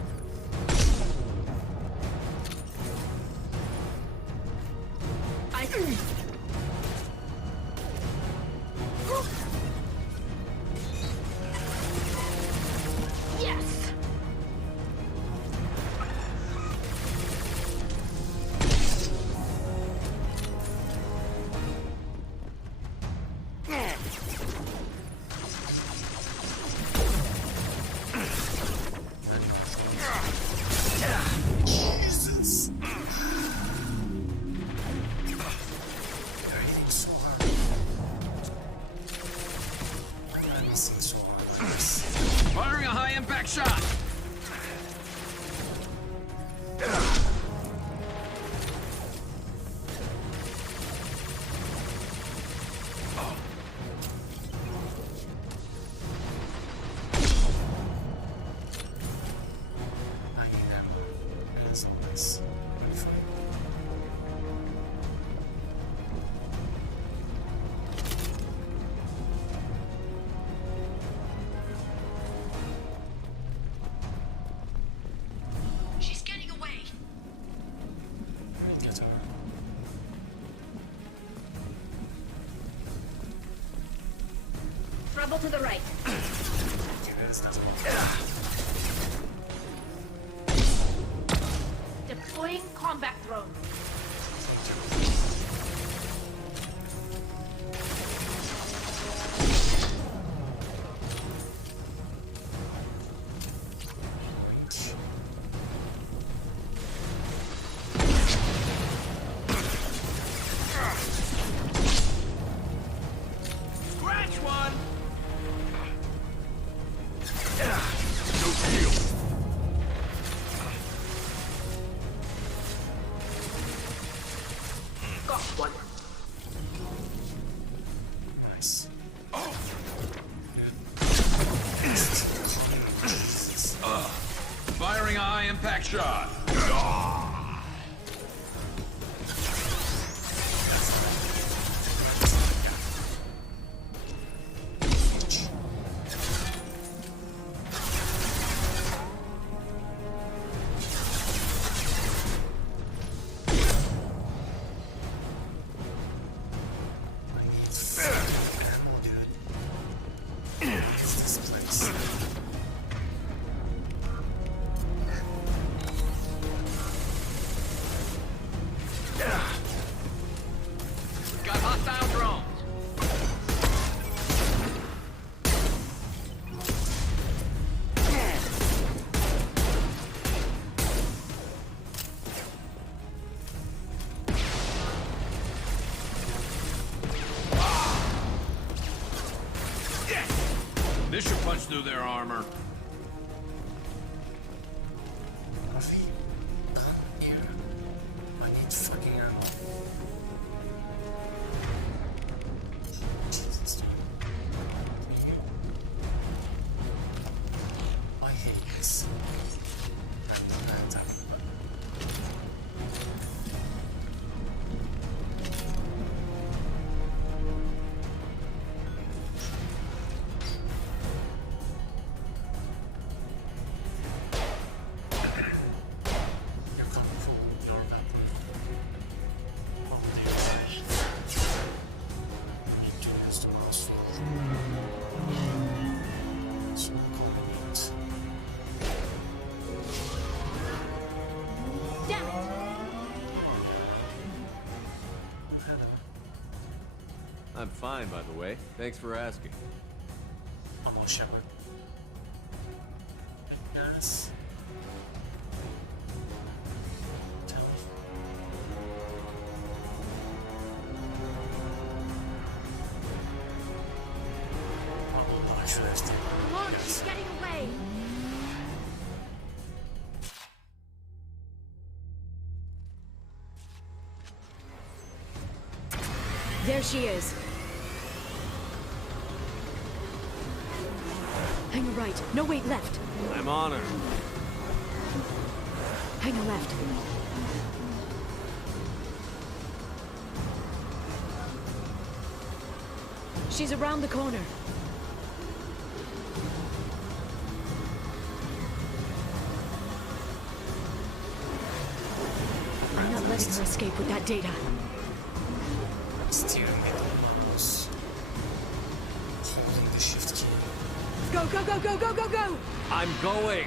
Yes! Jesus! They're hitting so hard. I'm missing so hard like this. Firing a high-impact shot! I need them. As always. Really fun. She's getting away! Get her. Trouble to the right. Okay, that's one. Deploying combat drone. Scratch one! Got one. Nice. Firing a high-impact shot! This place. Got hostile drones! This should punch through their armor. Coffee. Come here. I need fucking ammo. Jesus, dude. I hate this. I'm fine, by the way. Thanks for asking. Almost Shepard. Yes. Come on, she's getting away. There she is. Hang a right. No, wait, left. I'm on her. Hang a left. She's around the corner. I'm not letting her escape with that data. Steering the mouse. Holding the shift key. Go, go, go, go, go, go, go! I'm going.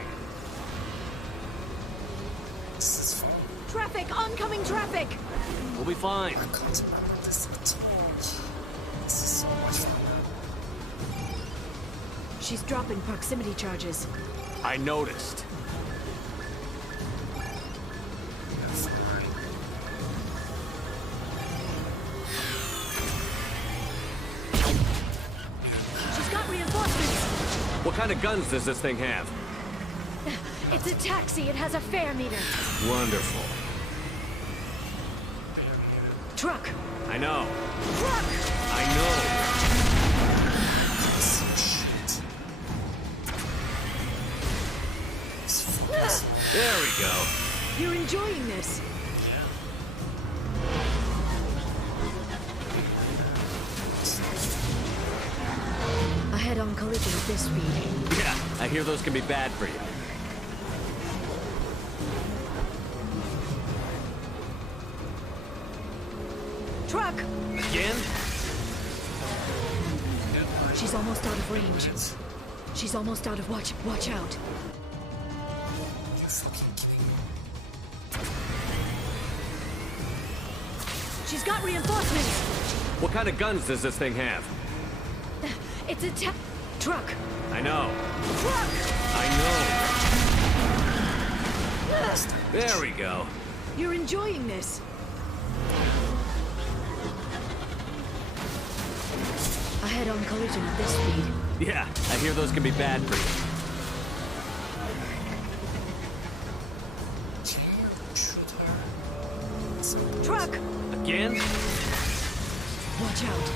This is fun. Traffic! Oncoming traffic! We'll be fine. I can't remember this at all. This is so much fun. She's dropping proximity charges. I noticed. She's got reinforcements! What kind of guns does this thing have? It's a taxi. It has a fare meter. Wonderful. Truck! I know. Truck! I know. There we go. You're enjoying this. A head-on collision at this speed. Yeah, I hear those can be bad for you. Truck! Again? She's almost out of range. She's almost out of watch out. She's got reinforcements! What kind of guns does this thing have? It's a truck! I know. Truck! I know. There we go. You're enjoying this. A head-on collision at this speed. Yeah, I hear those can be bad for you. Truck! Again? Watch out.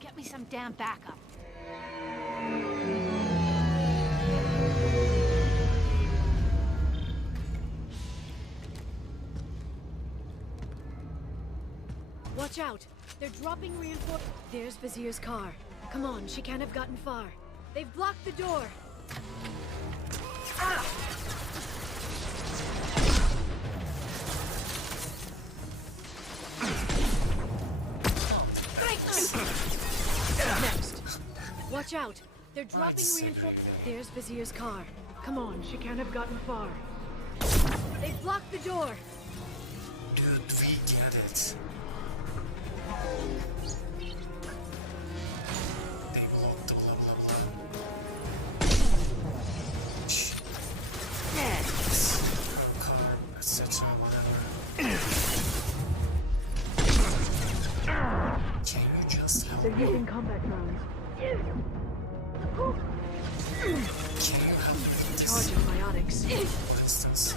Get me some damn backup. Watch out! They're dropping reinforcements. There's Vizier's car. Come on, she can't have gotten far. They've blocked the door. Ah! Next. Watch out. They're dropping reinforcements. There's Vizier's car. Come on, she can't have gotten far. They've blocked the door. Dude, we get it. They blocked the car, etc. whatever. Can you just help They're using combat drones. Can you help me with this? Charging biotics. For instance.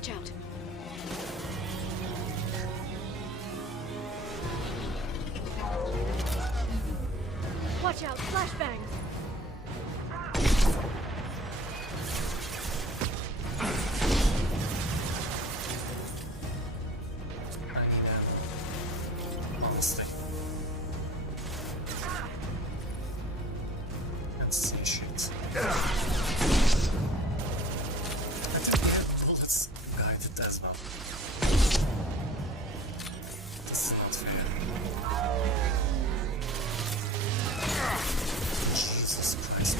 Watch out. Watch out, flashbangs! Honestly. Let's see shit. And then we have bullets guided as well. This is not fair. Jesus Christ.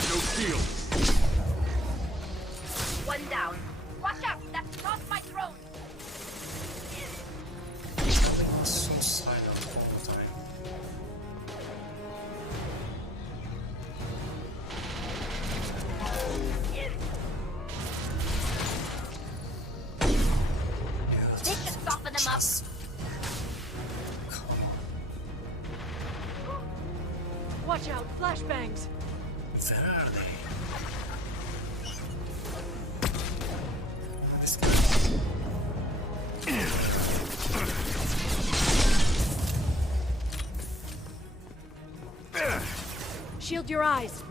No shield. One down. Watch out! That's not my throne! So silent all the time. They can soften them up. Watch out, flashbangs! Where are they? This Shield your eyes.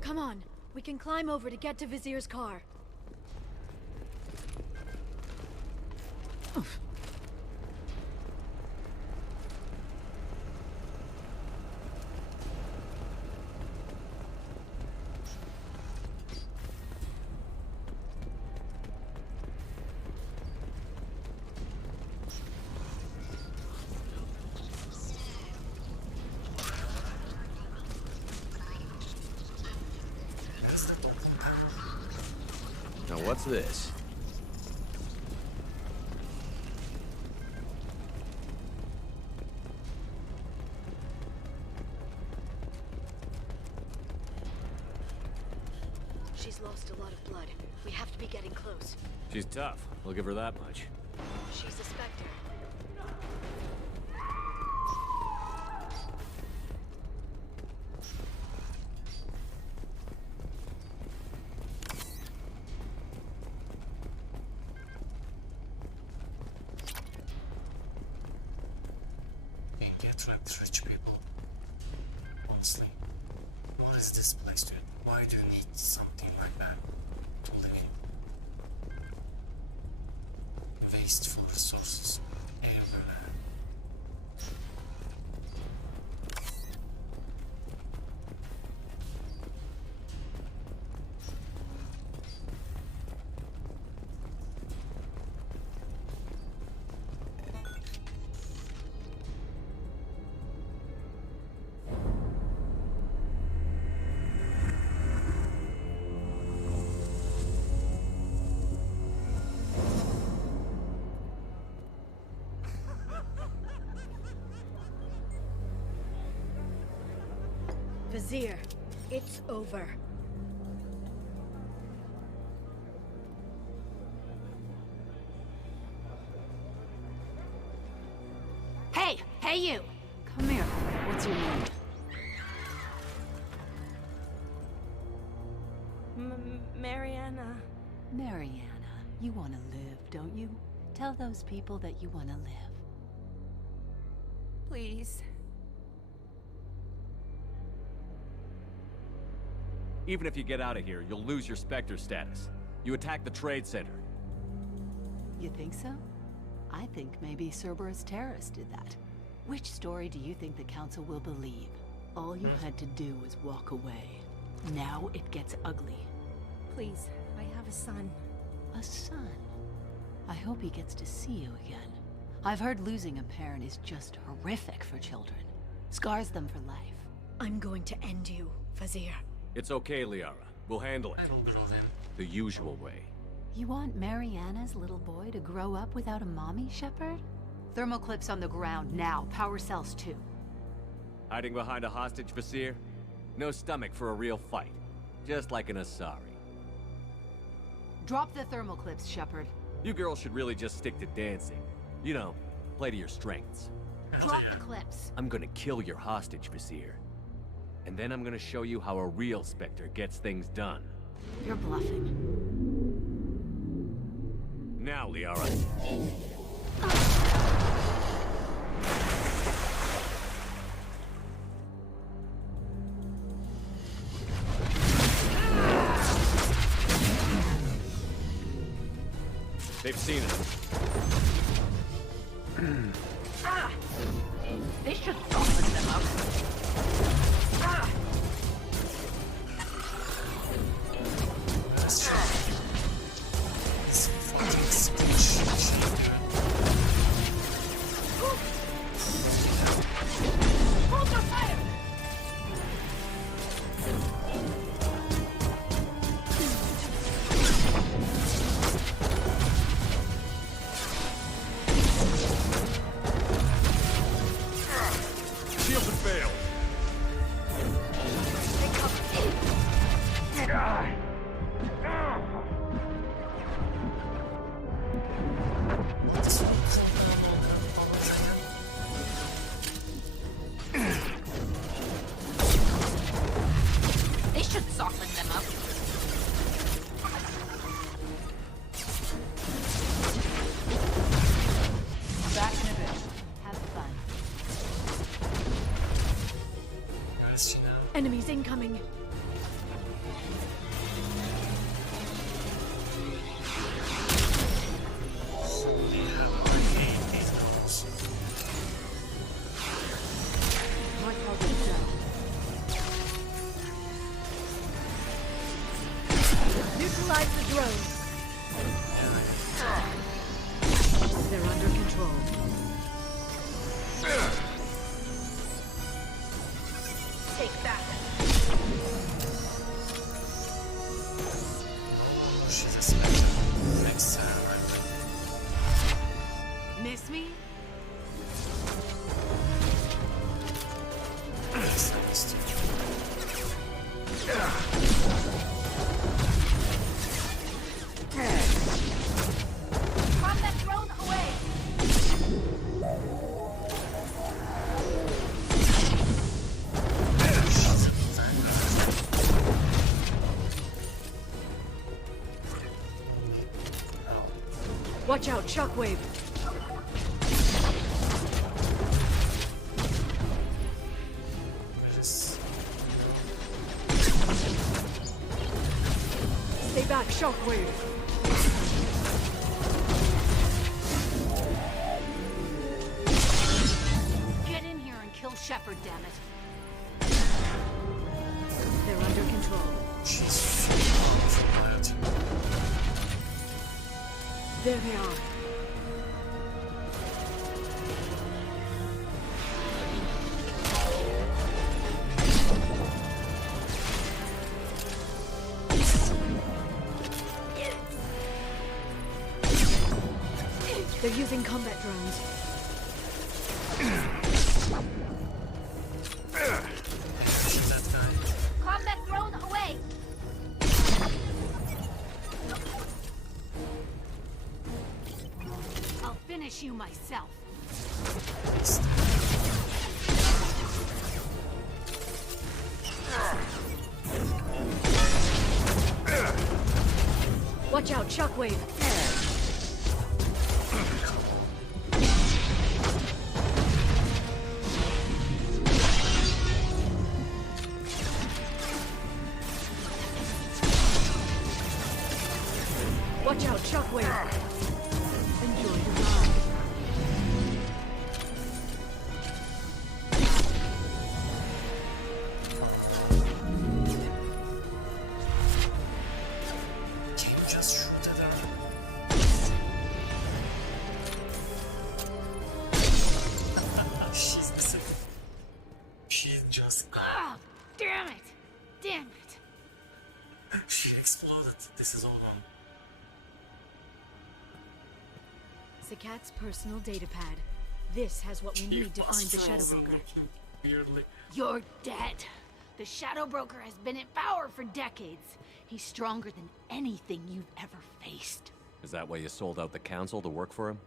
Come on, we can climb over to get to Vizier's car. Now what's this? She's lost a lot of blood. We have to be getting close. She's tough. We'll give her that much. She's a Spectre. Can't get trapped rich people. Honestly. What is this place, dude? Why do you need something like that to live in? Wasteful resources everywhere. Vizier, it's over. Hey! Hey, you! Come here. What's your name? Mariana. Mariana. You want to live, don't you? Tell those people that you want to live. Please. Even if you get out of here, you'll lose your Spectre status. You attacked the trade center. You think so? I think maybe Cerberus terrorists did that. Which story do you think the Council will believe? All you had to do was walk away. Now it gets ugly. Please, I have a son. A son? I hope he gets to see you again. I've heard losing a parent is just horrific for children. Scars them for life. I'm going to end you, Vizier. It's okay, Liara. We'll handle it. The usual way. You want Mariana's little boy to grow up without a mommy, Shepard? Thermal clips on the ground now. Power cells too. Hiding behind a hostage Vasir? No stomach for a real fight. Just like an Asari. Drop the thermal clips, Shepard. You girls should really just stick to dancing. You know, play to your strengths. Drop the clips. I'm gonna kill your hostage Vasir. And then I'm gonna show you how a real Spectre gets things done. You're bluffing. Now, Liara. They've seen us. This should soften them up. Hold your fire! Shield has failed. This should soften them up. Back in a bit. Have fun. Where is she now? Enemies incoming. They have arcade vehicles. Not helping Joe. Neutralize the drone. They're under control. Take that. She's a Spectre. Next right. Miss me? Combat drone away. Watch out, shockwave. Stay back, shockwave. Get in here and kill Shepard, damn it. They're under control. There they are. They're using combat drones. Combat drone away. I'll finish you myself. Watch out, shockwave. Watch out, shockwave. Enjoy the ride. Can you just shoot at her? She's just Oh, damn it! Damn it! She exploded. This is all on. Zakat's personal datapad. This has what we need to find the Shadow Broker. weirdly. You're dead. The Shadow Broker has been in power for decades. He's stronger than anything you've ever faced. Is that why you sold out the council to work for him?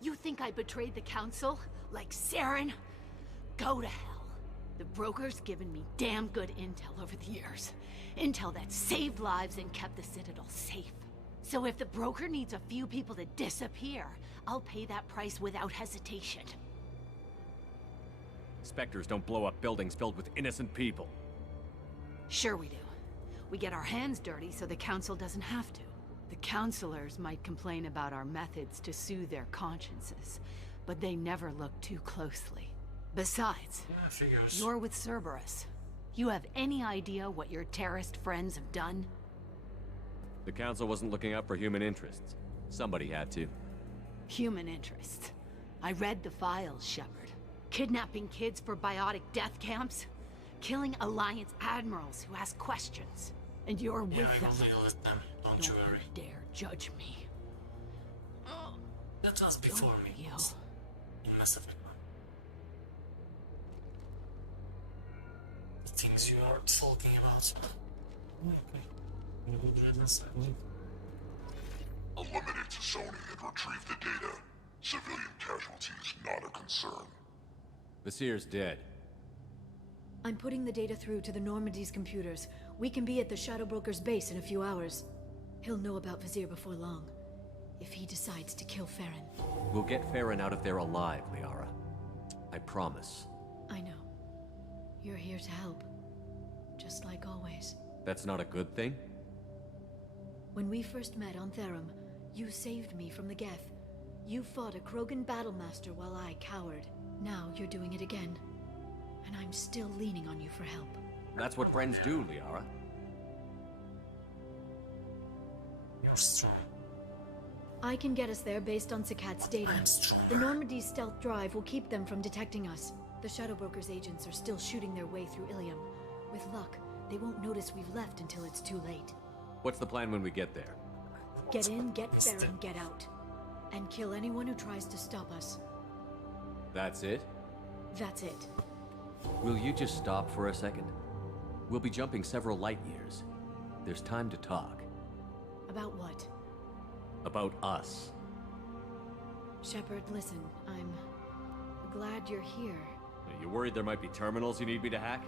You think I betrayed the Council? Like Saren? Go to hell. The Broker's given me damn good intel over the years. Intel that saved lives and kept the Citadel safe. So if the Broker needs a few people to disappear, I'll pay that price without hesitation. Spectres don't blow up buildings filled with innocent people. Sure we do. We get our hands dirty so the Council doesn't have to. The counselors might complain about our methods to soothe their consciences, but they never look too closely. Besides, you're with Cerberus. You have any idea what your terrorist friends have done? The council wasn't looking out for human interests. Somebody had to. Human interests. I read the files, Shepard. Kidnapping kids for biotic death camps? Killing Alliance admirals who ask questions. And you're with them. I will deal with them, don't you worry. Dare judge me. That was before me. You. You must have been. The things you are talking about. Okay. Eliminate Sony and retrieve the data. Civilian casualties not a concern. Vasir's dead. I'm putting the data through to the Normandy's computers. We can be at the Shadow Broker's base in a few hours. He'll know about Vasir before long. If he decides to kill Farron. We'll get Farron out of there alive, Liara. I promise. I know. You're here to help. Just like always. That's not a good thing? When we first met on Therum, you saved me from the Geth. You fought a Krogan battlemaster while I cowered. Now you're doing it again. And I'm still leaning on you for help. That's what friends do, Liara. You're strong. I can get us there based on Sakat's data. The Normandy's stealth drive will keep them from detecting us. The Shadow Broker's agents are still shooting their way through Ilium. With luck, they won't notice we've left until it's too late. What's the plan when we get there? Get in, get Farron, get out. And kill anyone who tries to stop us. That's it? That's it. Will you just stop for a second? We'll be jumping several light years. There's time to talk. About what? About us. Shepard, listen, I'm glad you're here. Are you worried there might be terminals you need me to hack?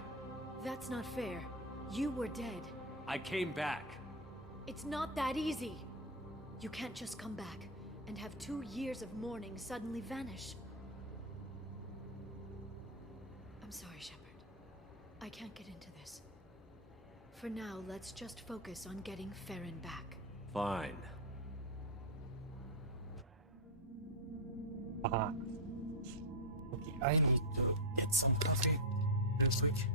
That's not fair. You were dead. I came back. It's not that easy. You can't just come back and have 2 years of mourning suddenly vanish. I'm sorry, Shepard. I can't get into this. For now, let's just focus on getting Farron back. Fine. Okay, I need to get some coffee real quick.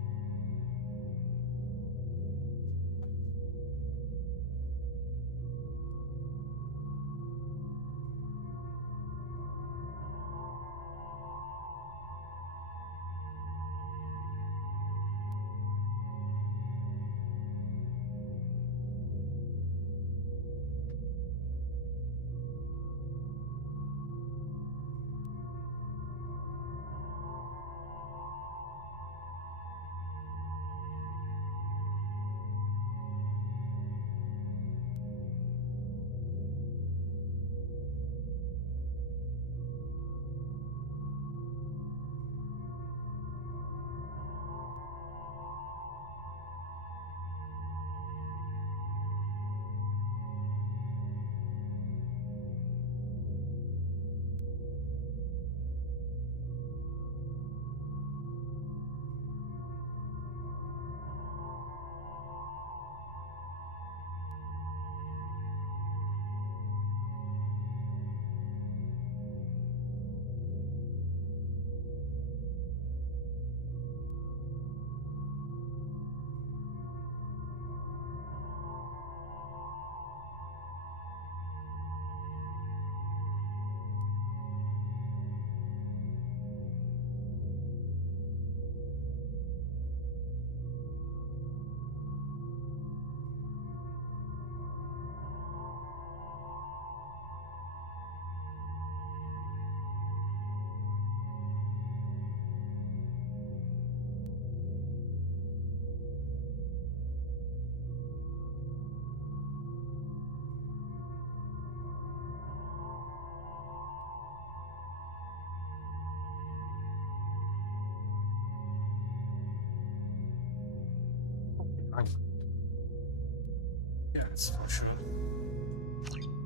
Yeah, it's for sure.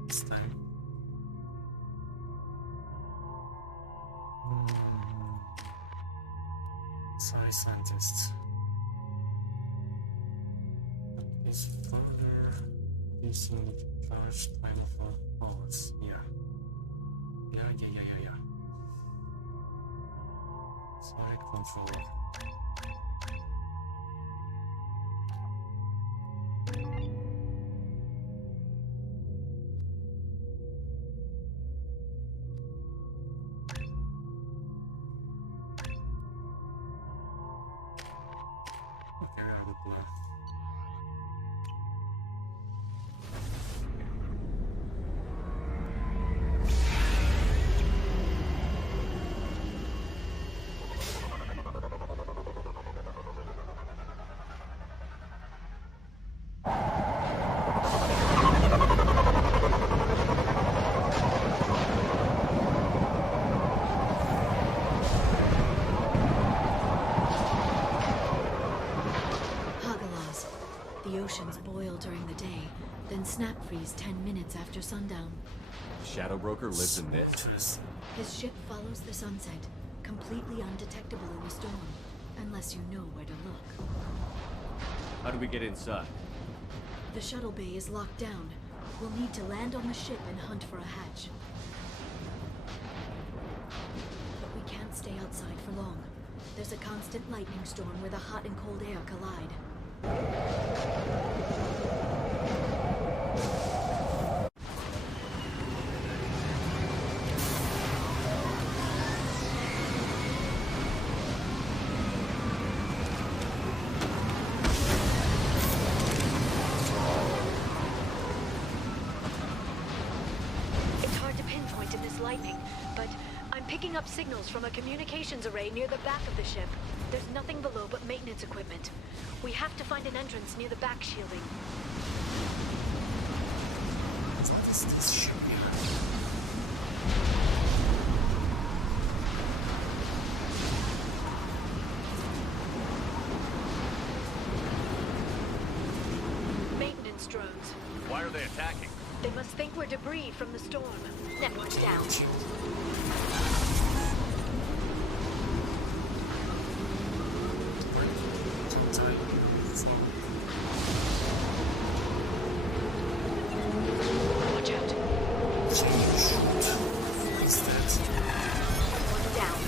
This time. Sorry, scientist. Is further using charge timer for hours. Yeah. Sonic control. Okay, I have a plan. Oceans boil during the day, then snap freeze 10 minutes after sundown. Shadow Broker lives in this? His ship follows the sunset, completely undetectable in a storm, unless you know where to look. How do we get inside? The shuttle bay is locked down. We'll need to land on the ship and hunt for a hatch. But we can't stay outside for long. There's a constant lightning storm where the hot and cold air collide. It's hard to pinpoint in this lightning, but I'm picking up signals from a communications array near the back of the ship. There's nothing below but maintenance equipment. We have to find an entrance near the back shielding. What is this ship here? Maintenance drones. Why are they attacking? They must think we're debris from the storm. Network down. Watch out. One down.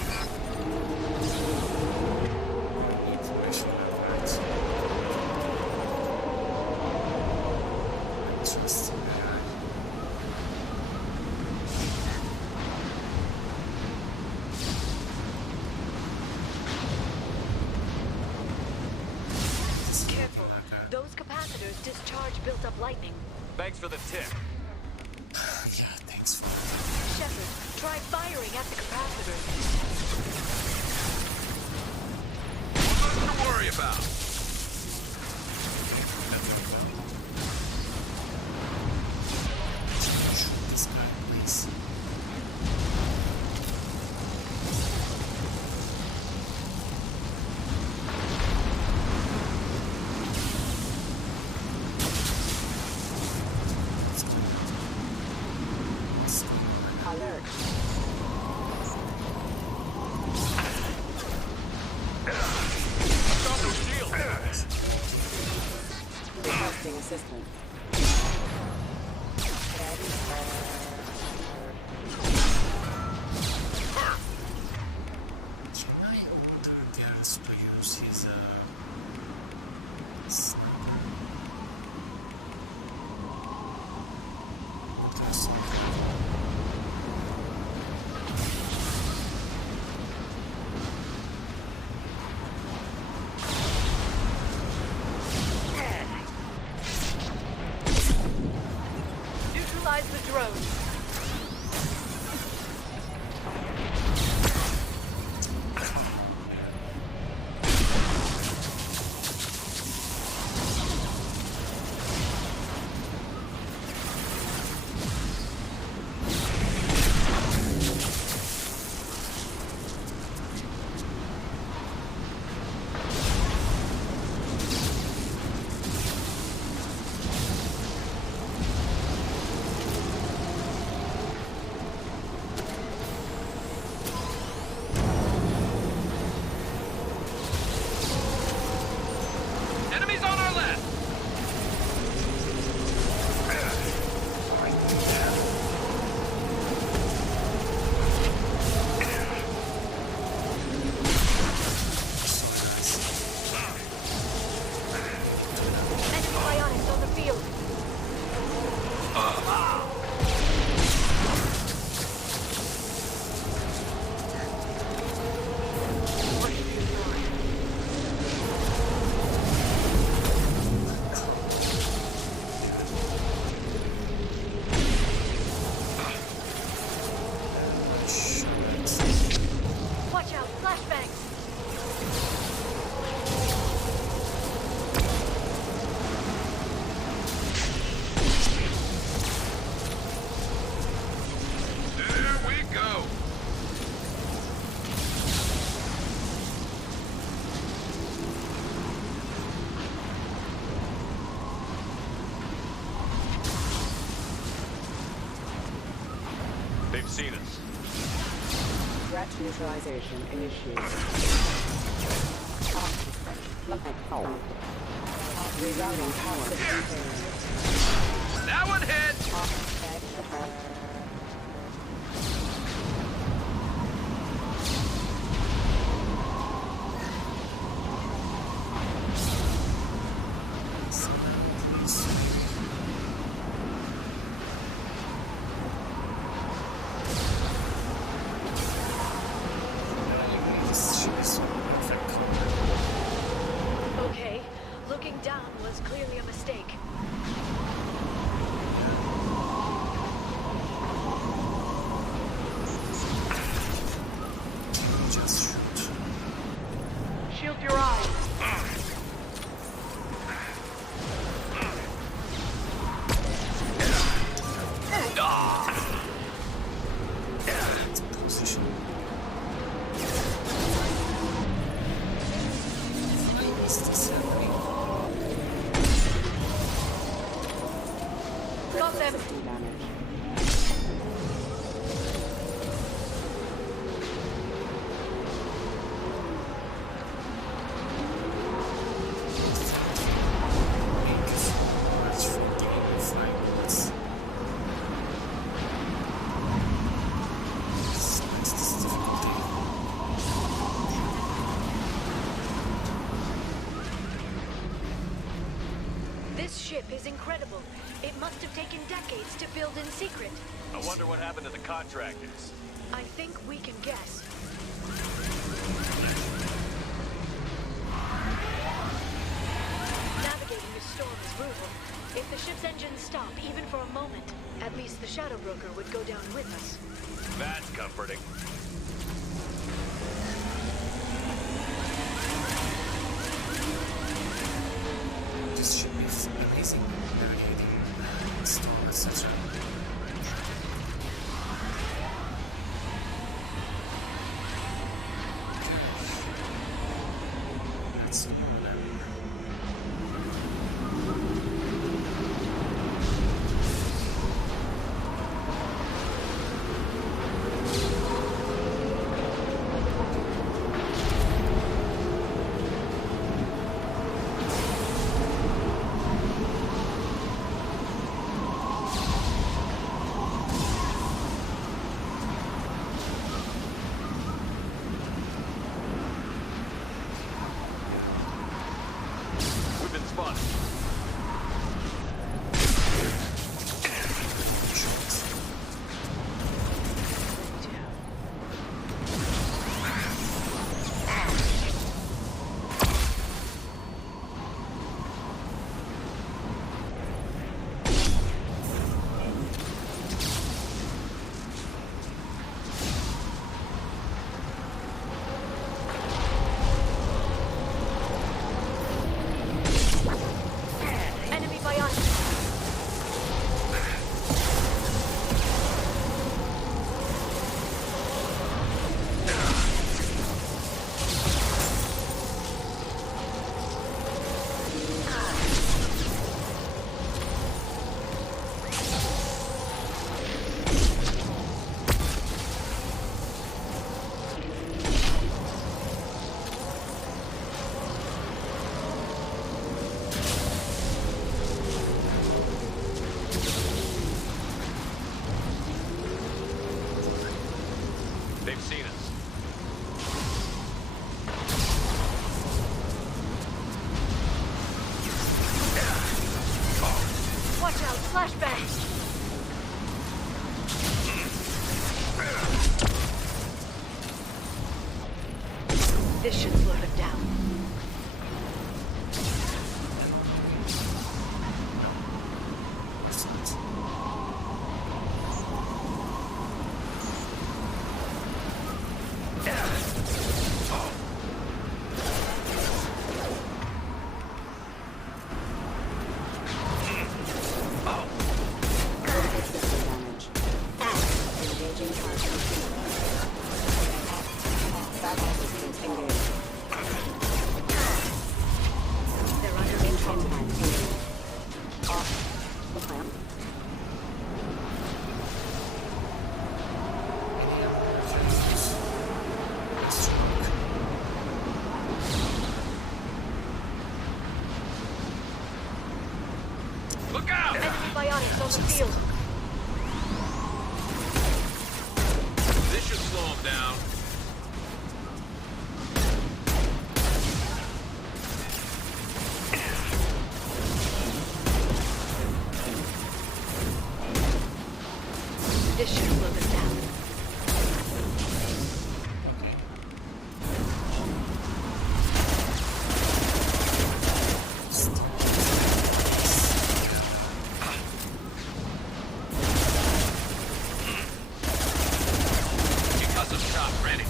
Careful. Those capacitors discharge built-up lightning. Thanks for the tip. Yeah, thanks for Shepard, try firing at the capacitors. Nothing to worry about. shoot this guy, please. Alert. Found no shield. They've seen us. Threat neutralization initiated. Rerouting power. That one hit! Okay, looking down was clearly a mistake. Just shoot. Shield your eyes. Position. Got them. This ship is incredible. It must have taken decades to build in secret. I wonder what happened to the contractors. I think we can guess. Navigating this storm is brutal. If the ship's engines stop, even for a moment, at least the Shadow Broker would go down with us. That's comforting. This ship is amazing. Renegading, storm, etc. That's We've been spotted. Enemy bionic. They've seen us. Watch out, flashbang. This should slow them down. Engaging. narcotics on the field. This should slow him down. This should slow them down. Concussive shot ready.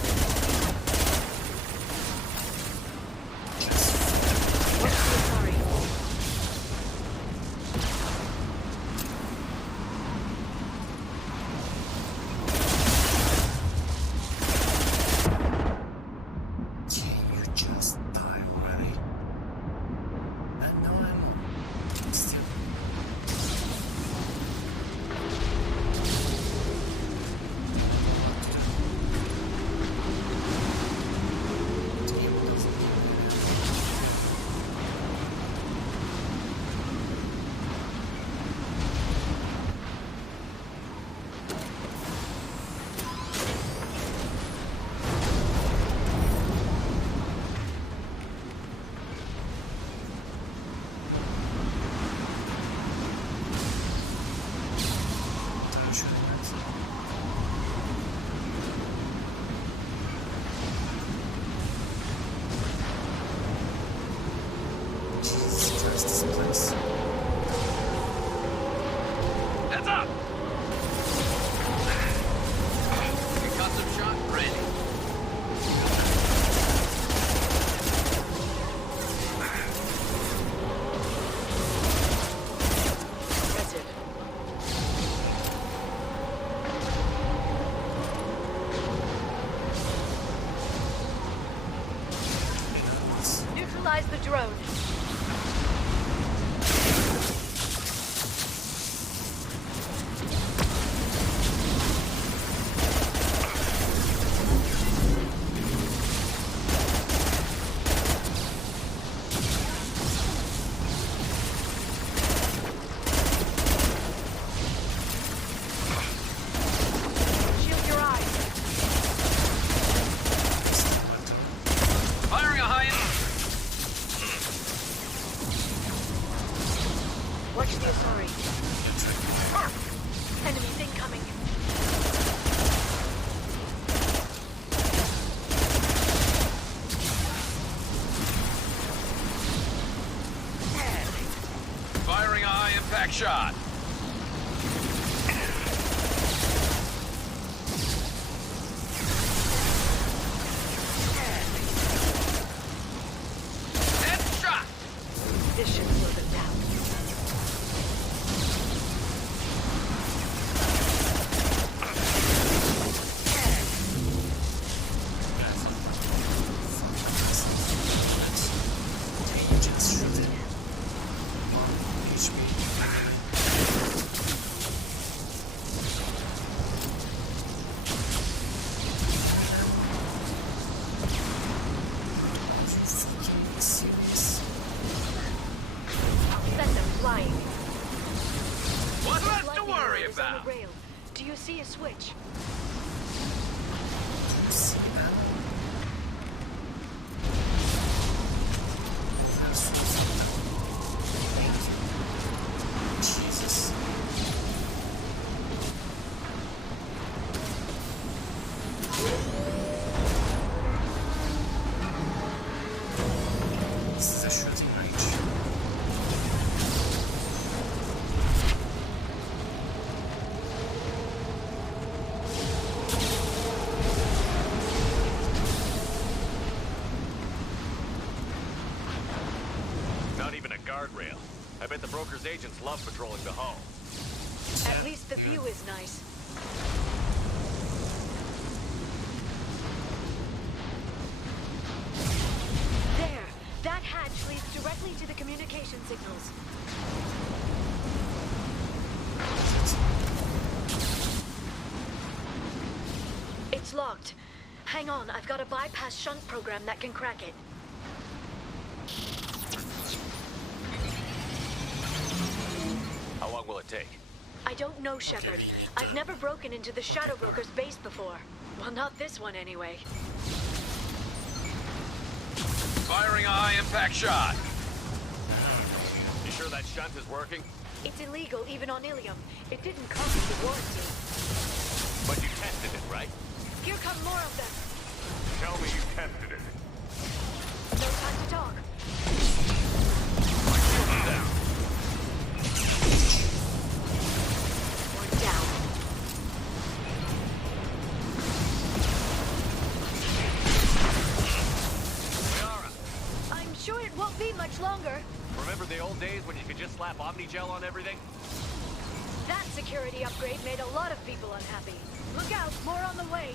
What's the sorry? Can you just die already? And now I'm still. Jesus Christ, this place. Heads up! Concussive shot ready. That's it. Neutralize the drone. Shield your eyes. Firing a high end. Watch the Asari. Enemies incoming. Firing a high impact shot. Headshot. This should slow them down. Just shoot it. Send them flying. What's left to Lightning worry is on about? the rail. Do you see a switch? See that? Jesus. This is a shooting range. Not even a guardrail. I bet the broker's agents love patrolling the hull. At least the view is nice. There! That hatch leads directly to the communication signals. It's locked. Hang on, I've got a bypass shunt program that can crack it. How long will it take? I don't know, Shepard. I've never broken into the Shadow Broker's base before. Well, not this one anyway. Firing a high-impact shot. You sure that shunt is working? It's illegal, even on Ilium. It didn't come with the warranty. But you tested it, right? Here come more of them. Tell me you tested it. No time to talk. Down. One down. I'm sure it won't be much longer. Remember the old days when you could just slap Omnigel on everything? That security upgrade made a lot of people unhappy. Look out, more on the way.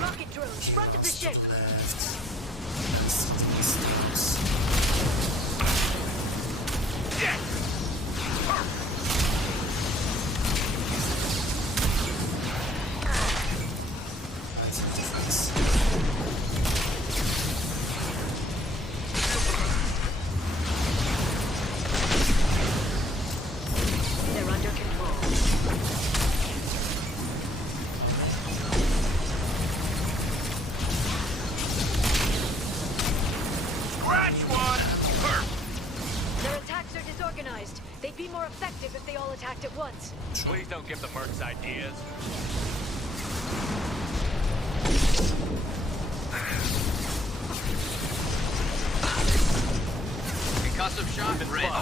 Rocket drones, front of the ship. They're under control. Scratch one! Their attacks are disorganized. They'd be more effective if they all attacked at once. Please don't give the mercs ideas. Concussive shot and red.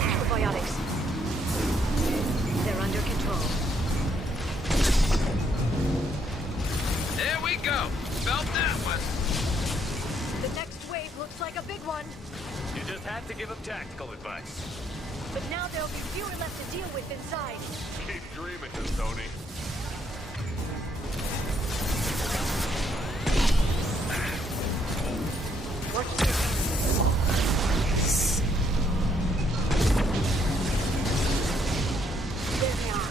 Antibiotics. They're under control. There we go. Felt that one. The next wave looks like a big one. You just have to give him tactical advice. But now there'll be fewer left to deal with inside. Keep dreaming, Tony. Watch this. There they are.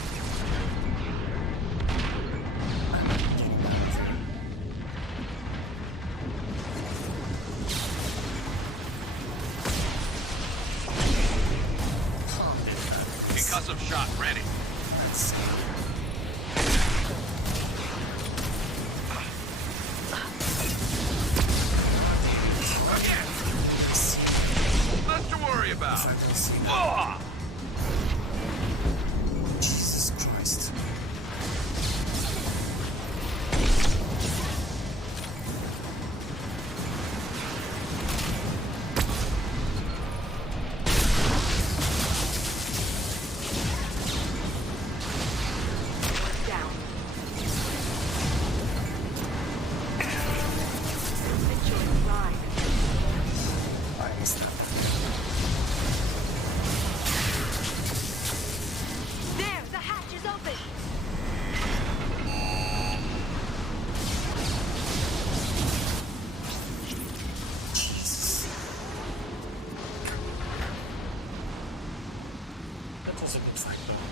Concussive shot ready. Less to worry about. Oh! Jesus Christ. Down. Enjoy the ride. Why is that? There, the hatch is open. That was a good fight though.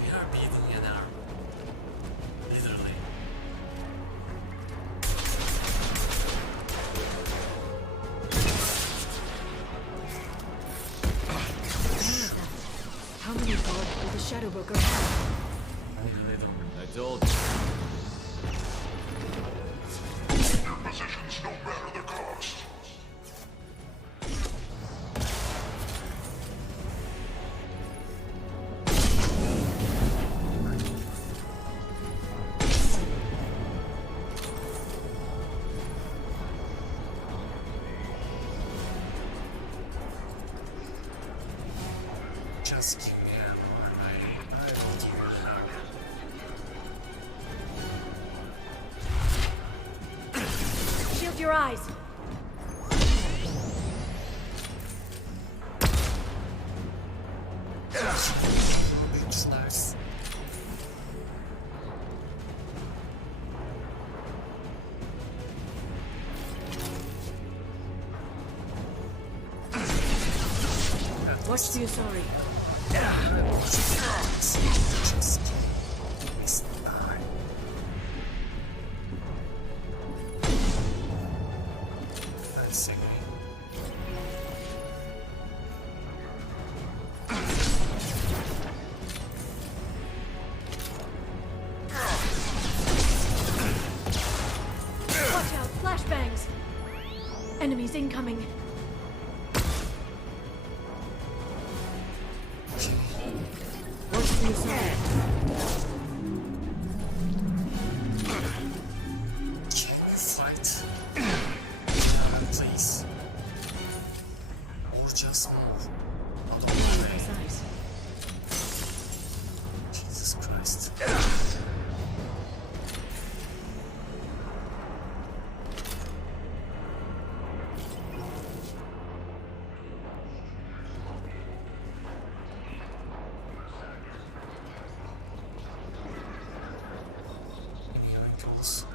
We are beating an arm. Literally. How many guards will the Shadow Broker have? I told you. Hold your positions no matter the cost. Just keep me out. Shield your eyes. It's nice. Watch the Asari. Just miss the eye. I see. Watch out, flashbangs! Enemies incoming. Watch the Asari. Can you fight? Please. Or just move out of the way. Jesus Christ. Miracles.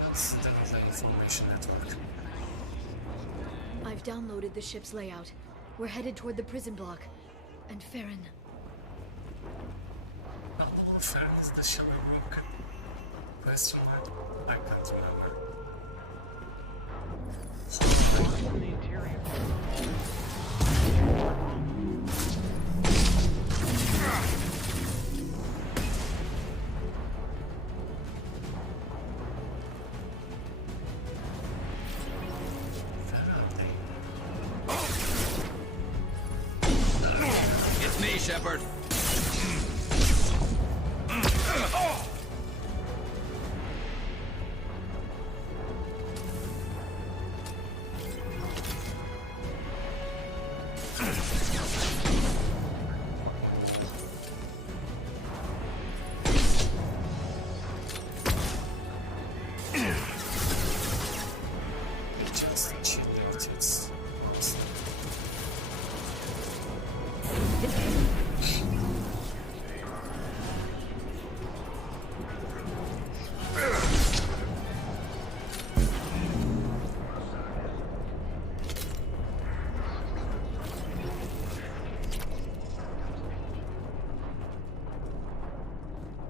That's definitely information network. I've downloaded the ship's layout. We're headed toward the prison block. And Farron. Not the warfare is the Shadow Broker. Question mark? I can't remember. On the interior. It's me, Shepard. Just cheat notice.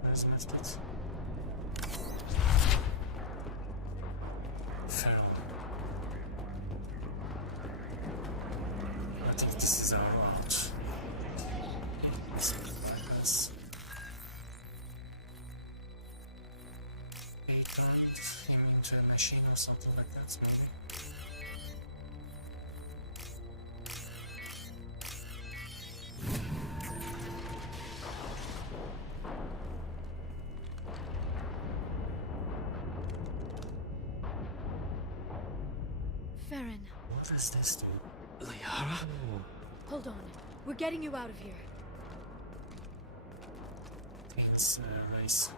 Where's my splits? Feral. I think this is our route. Something like this. They turned him into a machine or something like that, maybe. Farron, What does this do? Liara? hold on. We're getting you out of here. It's nice.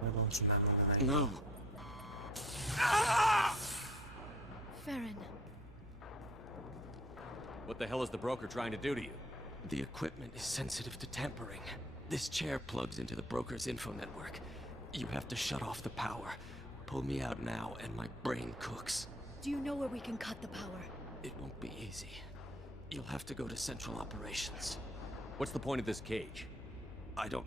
I don't remember the name. No. Farron, What the hell is the broker trying to do to you? The equipment is sensitive to tampering. This chair plugs into the broker's info network. You have to shut off the power. Pull me out now and my brain cooks. do you know where we can cut the power? It won't be easy. You'll have to go to Central Operations. What's the point of this cage? I don't...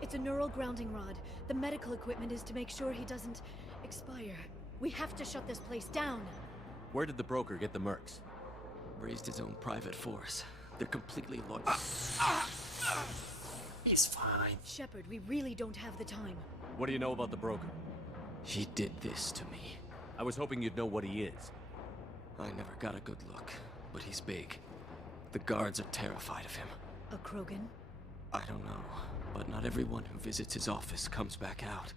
It's a neural grounding rod. The medical equipment is to make sure he doesn't expire. We have to shut this place down. Where did the broker get the mercs? Raised his own private force. They're completely loyal. He's fine. Shepard, we really don't have the time. What do you know about the broker? He did this to me. I was hoping you'd know what he is. I never got a good look, but he's big. The guards are terrified of him. A Krogan? I don't know, but not everyone who visits his office comes back out.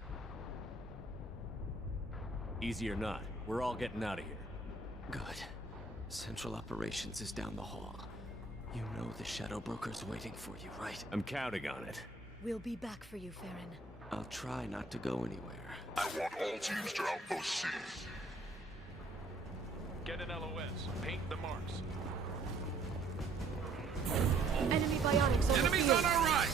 Easy or not, we're all getting out of here. Good. Central Operations is down the hall. You know the Shadow Broker's waiting for you, right? I'm counting on it. We'll be back for you, Farron. I'll try not to go anywhere. I want all teams to Outpost C. Get an LOS. Paint the marks. Enemy biotics on Enemies the field. on our right!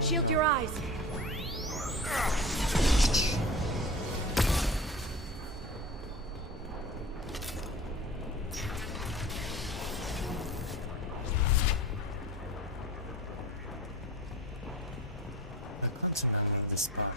Shield your eyes. I can't remember this part.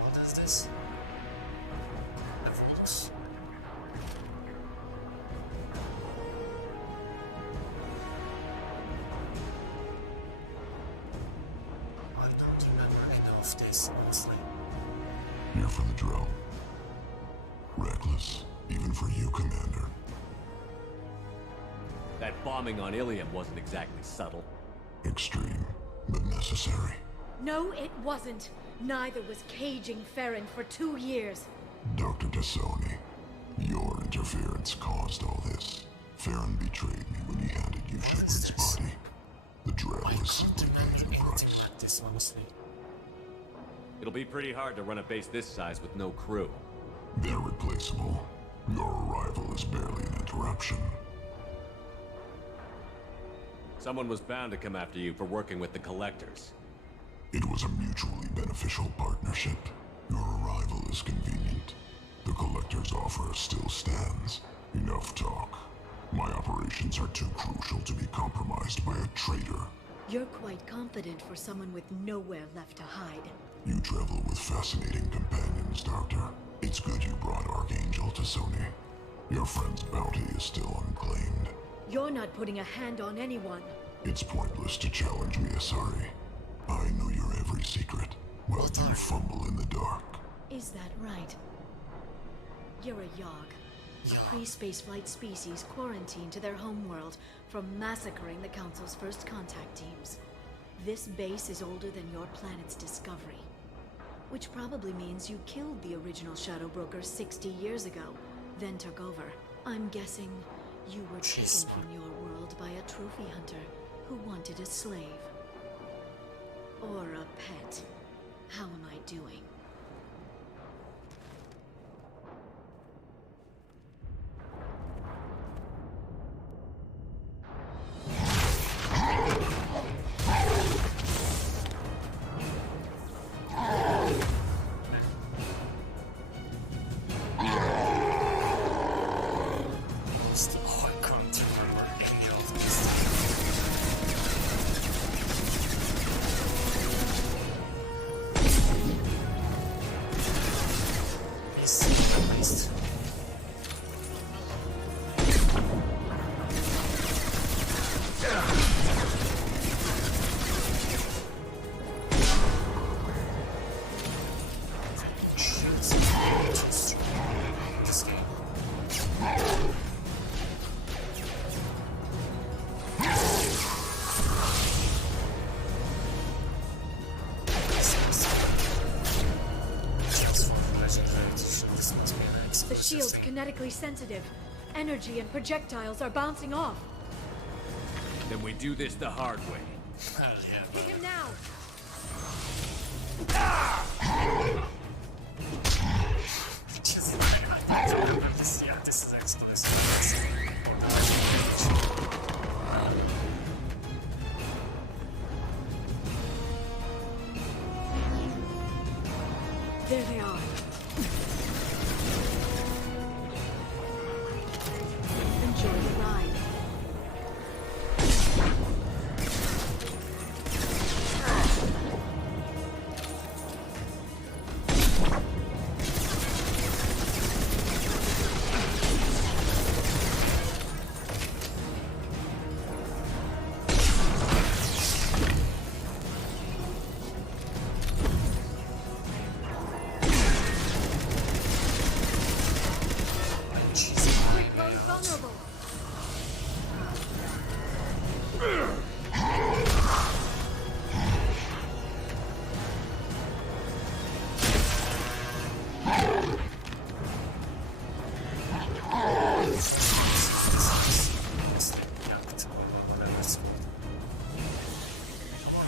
What is this? The VODs. I don't remember any of this, honestly. Here for the drill. Reckless, even for you, Commander. That bombing on Ilium wasn't exactly subtle. Extreme, but necessary. No, it wasn't. Neither was caging Farron for 2 years. Dr. Tassoni, your interference caused all this. Farron betrayed me when he handed you Shepard's body. The drill is simply paying the price. Like this, honestly. It'll be pretty hard to run a base this size with no crew. They're replaceable. Your arrival is barely an interruption. Someone was bound to come after you for working with the Collectors. It was a mutually beneficial partnership. Your arrival is convenient. The Collector's offer still stands. Enough talk. My operations are too crucial to be compromised by a traitor. You're quite confident for someone with nowhere left to hide. You travel with fascinating companions, Doctor. It's good you brought Archangel Tassoni. Your friend's bounty is still unclaimed. You're not putting a hand on anyone. It's pointless to challenge me, Asari. I know your every secret, while you fumble in the dark. Is that right? You're a Yogg. A pre-spaceflight species quarantined to their homeworld from massacring the Council's first contact teams. This base is older than your planet's discovery. Which probably means you killed the original Shadow Broker 60 years ago, then took over. I'm guessing you were taken from your world by a trophy hunter who wanted a slave. Or a pet. How am I doing? kinetically sensitive. Energy and projectiles are bouncing off. Then we do this the hard way. Hell yeah. Hit him now! Just I remember this. Yeah, this is exclusive. There they are. Enjoy the ride.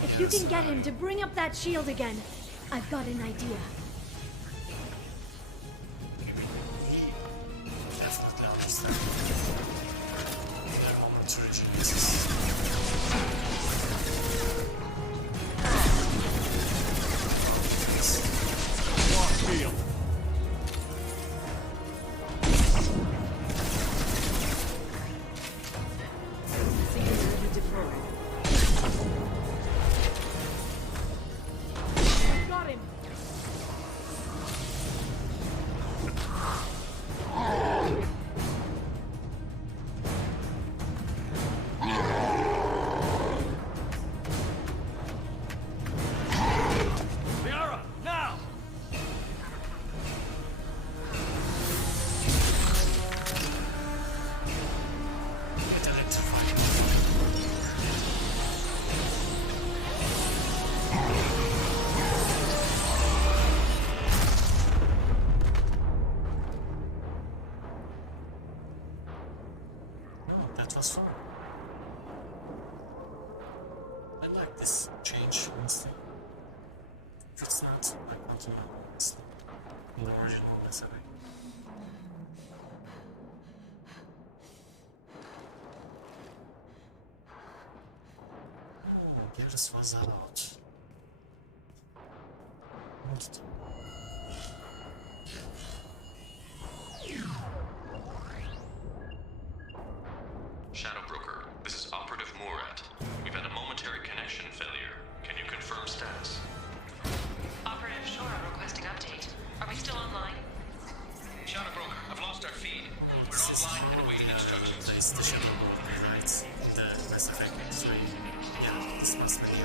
If you can get him to bring up that shield again, I've got an idea. Definitely understand. Their own tragedies. Shield. Singularity deployed. Got him! Liara, now! That was fun. I like this change, honestly. If it's not, I want to know it's the original recipe. Oh, Gears was out. What? Shadow Broker, this is Operative Murat. We've had a momentary connection failure. Can you confirm status? Operative Shora requesting update. Are we still online? Shadow Broker, I've lost our feed. We're online and awaiting instructions. It's the Shadow Broker, right? The Mass Effect X, right? Yeah, this must be the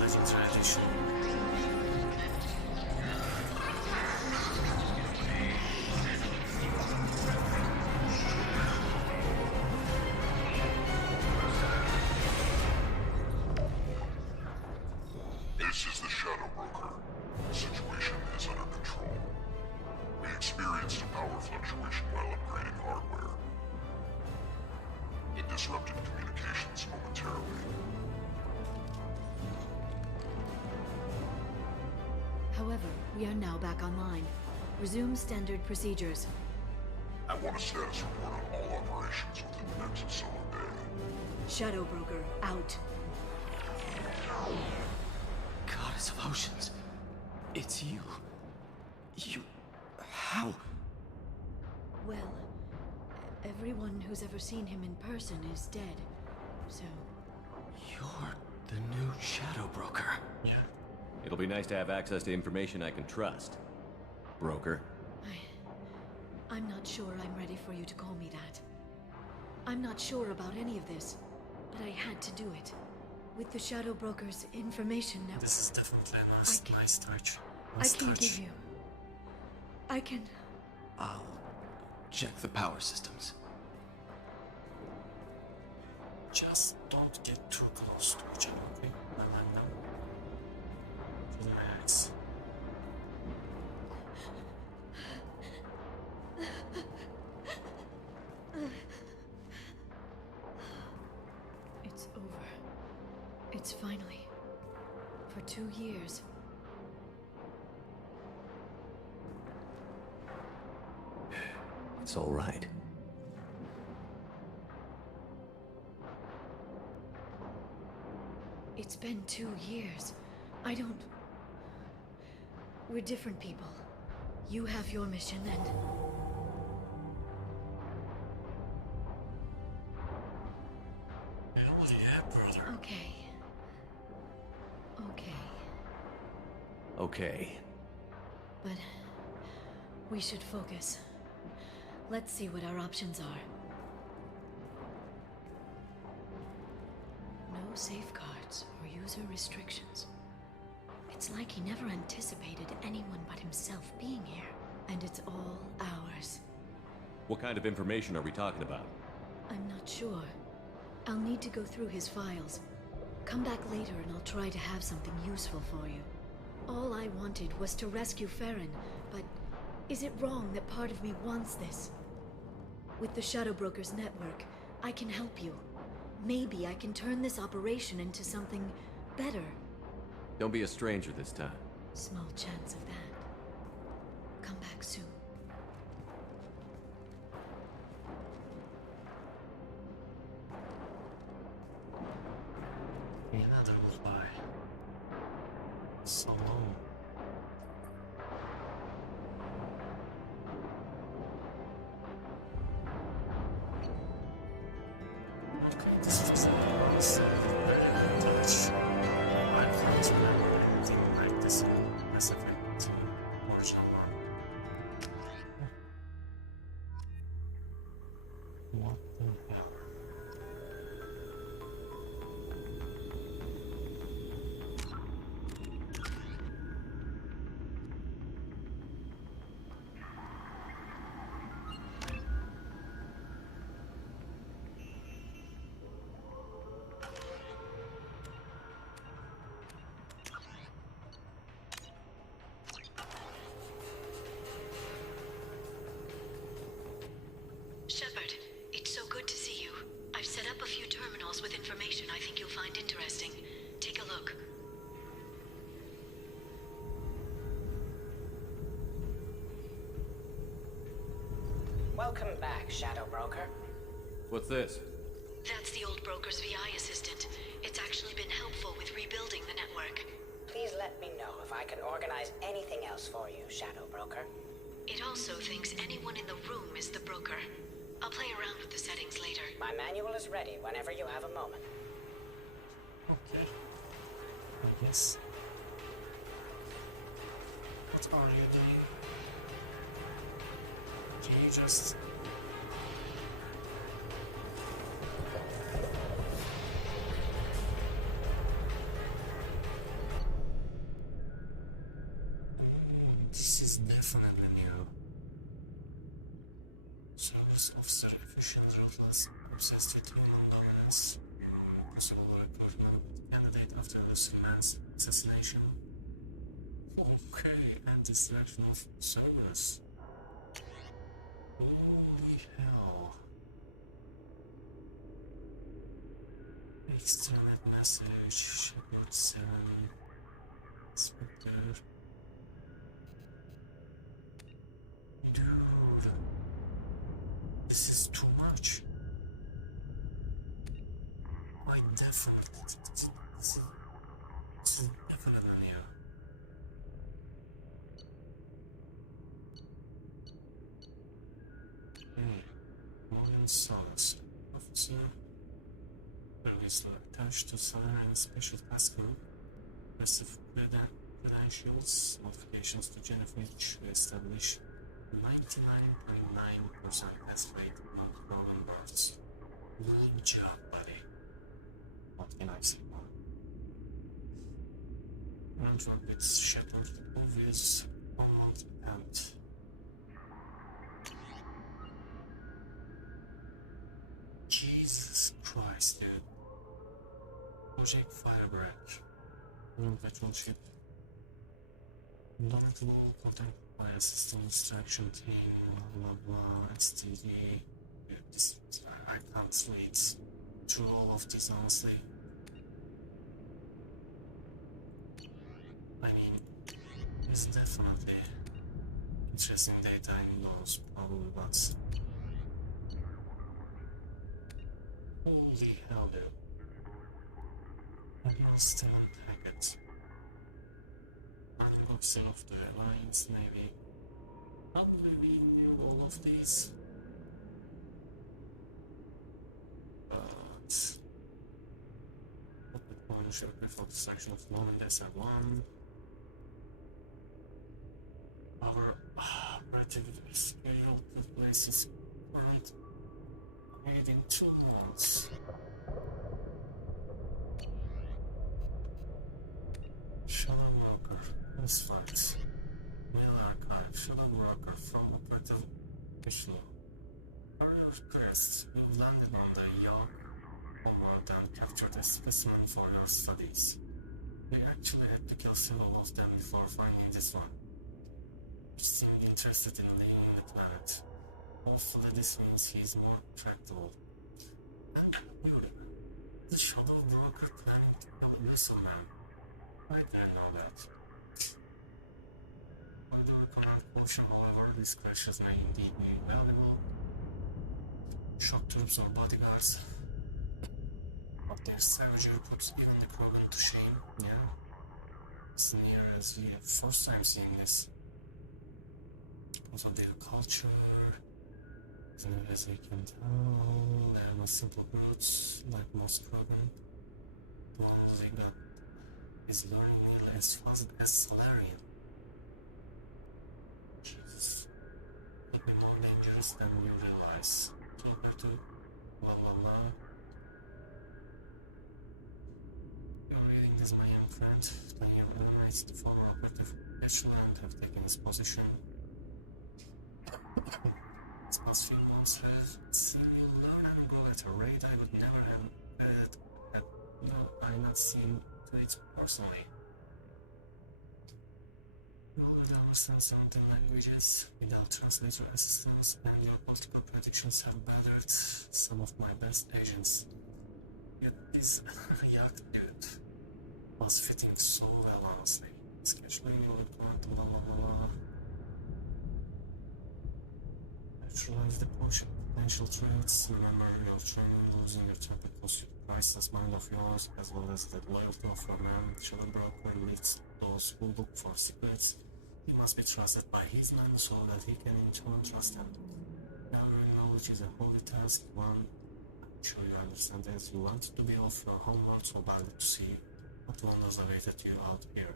Legend Tradition. This is the Shadow Broker. The situation is under control. We experienced a power fluctuation while upgrading hardware. It disrupted communications momentarily. However, we are now back online. Resume standard procedures. I want a status report on all operations within the next solid day. Shadow Broker, out. Goddess of Oceans. It's you. You... How? Well, everyone who's ever seen him in person is dead. So, You're the new Shadow Broker. Yeah. It'll be nice to have access to information I can trust. Broker. I'm not sure I'm ready for you to call me that. I'm not sure about any of this, but I had to do it. With the Shadow Broker's information network. This is definitely a nice touch. I can give you. I can. I'll check the power systems. Just don't get too close to each other, okay? I like them. Relax. It's finally. For 2 years. It's all right. It's been 2 years. I don't... We're different people. You have your mission and... Hell yeah, brother. Okay. Okay. Okay. But... we should focus. Let's see what our options are. No safeguards or user restrictions. It's like he never anticipated anyone but himself being here. And it's all ours. What kind of information are we talking about? I'm not sure. I'll need to go through his files. Come back later and I'll try to have something useful for you. All I wanted was to rescue Farron, but is it wrong that part of me wants this? With the Shadow Brokers network, I can help you. Maybe I can turn this operation into something better. Don't be a stranger this time. Small chance of that. Come back soon. Another goodbye. So long. Okay, this is very touch. I can't remember anything like this in Mass Effect original one. What the hell? Shepard, it's so good to see you. I've set up a few terminals with information I think you'll find interesting. Take a look. Welcome back, Shadow Broker. What's this? That's the old broker's VI assistant. It's actually been helpful with rebuilding the network. Please let me know if I can organize anything else for you, Shadow Broker. It also thinks anyone in the room is the broker. I'll play around with the settings later. My manual is ready whenever you have a moment. Okay. I guess. What are you doing? Can you just... This is definitely new. Service officer, efficient, ruthless, obsessed with human dominance, possible recruitment, candidate after Lucy's assassination. Okay, and distraction of service. Holy hell. External message, Shepard 7, Inspector. Dude, this is too much. I definitely, this is definitely new. Loyal source, officer, previously attached to Siren's special task group, passive credentials, modifications to genophage to establish 99.9% death rate among Roman births. Good job, buddy. What can I say more? Android with Shepard, obvious, almost attempt. Jesus Christ, dude. Project Firebreak. Room veteran ship. Indomitable, content by system extraction team, blah blah, STD. I can't read through all of this, honestly. Holy hell, dude. Admiral Stellan Hackett. Unboxing of the Alliance Navy. Probably we knew all of these. But Puppet One should reflect the section of law in SR1. Our operative schedule took place is current paid in 2 months. Shadow Broker, Post Facts, Mail Archive, Shadow Broker from Operative Issue. Area of Quest, you've landed on the yacht homeworld and captured a specimen for your studies. We actually had to kill several of them before finding this one, which seemed interested in leaving the planet. Hopefully this means he's more tractable. And Yuri, the Shadow Broker planning to kill a missile man. I didn't know that. I do recommend caution, however, these crashes may indeed be valuable. Shock troops or bodyguards. But their savagery puts even the Krogan to shame, yeah? As near as we have first time seeing this. Because of their culture, as near as we can tell, they are not simple brutes like most Krogan. The one they got is learning nearly as fast as Solarian. Jesus. Could be more dangerous than you realize. Compared to blah blah blah. You're reading this, my young friend. Then you eliminate the former operative echelon and have taken his position. These past few months have seen you learn and grow at a rate I would never have had no, I not seen to it personally. You already understand 17 languages without translator assistance, and your political predictions have battered some of my best agents. Yet this yacht dude was fitting so well, honestly. Scheduling your command, blah blah blah. Neutralize the potential traits. Remember your training, losing your temper costs you priceless mind of yours, as well as the loyalty of your man. Shadow Broker leads those who look for secrets. He must be trusted by his men so that he can in turn trust them. Gathering knowledge is a holy task, one I'm sure you understand, as you want to be off your homeworld so badly to see what wonders awaited you out here.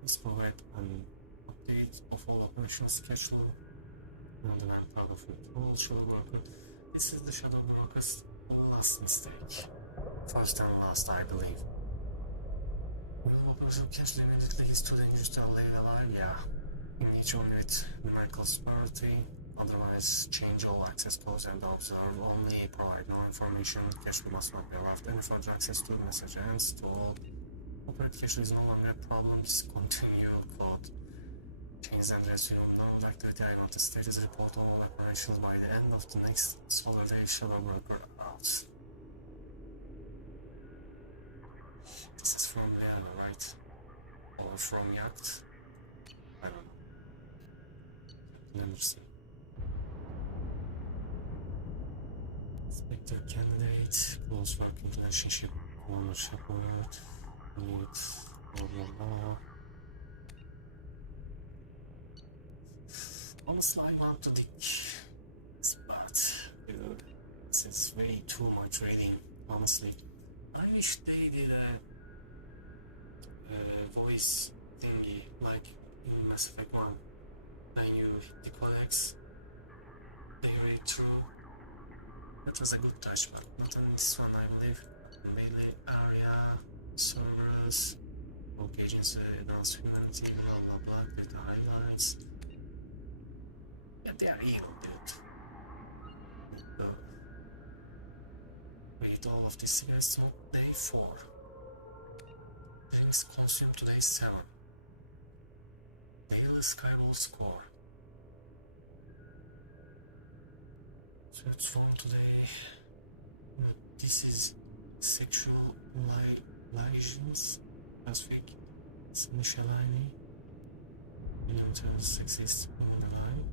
Please provide an update of all operations schedule, and then I'm proud of you. All Shadow Broker. This is the Shadow Broker's last mistake. First and last, I believe. Will Operation catch them immediately? He's too dangerous to live alive? Yeah. You need to omit numerical superiority, otherwise change all access codes and observe only, provide no information. Cache must not be allowed any further access to message ends to all. Operate cache is no longer a problem. Discontinue code. Change and resume normal activity. I want a status report all operations by the end of the next solar day. Shadow Broker out. This is from Leana, right? Or from Yacht? I don't know. Anderson. Inspector candidate, close working relationship, owner shepherd, need, blah blah blah. Honestly, I want to dig this, but dude, this is way too much reading, honestly. I wish they did a voice thingy like in Mass Effect 1. When you hit the codex, they read through. That was a good touch, but not on this one, I believe. Melee area, servers, woke agency, advanced humanity, blah blah blah, data highlights. Yeah, they are evil, dude. Read all of the cigarettes smoked day 4. Drinks consumed today 7. Daily Skywall score. So it's wrong today. This is sexual liaisons last week. It's Michelini. Sexist on the line.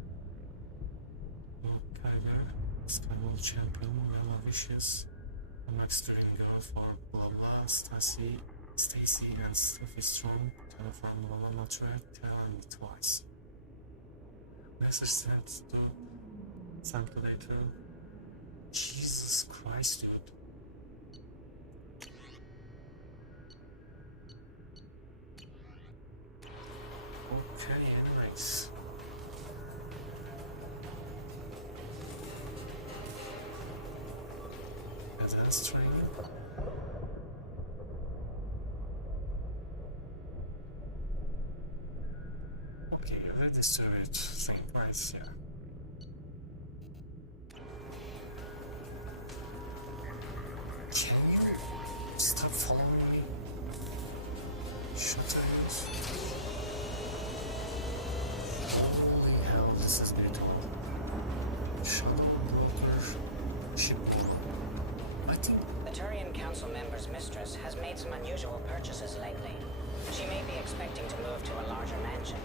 Kyber, Skywall champion, Vela Vicious. I'm extreme girl for blah blah. Stacy and stuff is strong. Telephone one not right. Tell me twice. Message sent to later. Jesus Christ, dude. Okay, anyways. That's training. Okay, redistribute thing, right, yeah. Can you stop following me? Shut up. Holy hell, this is brutal. Shut up. Shit. I think The Turian Council member's mistress has made some unusual purchases lately. She may be expecting to move to a larger mansion.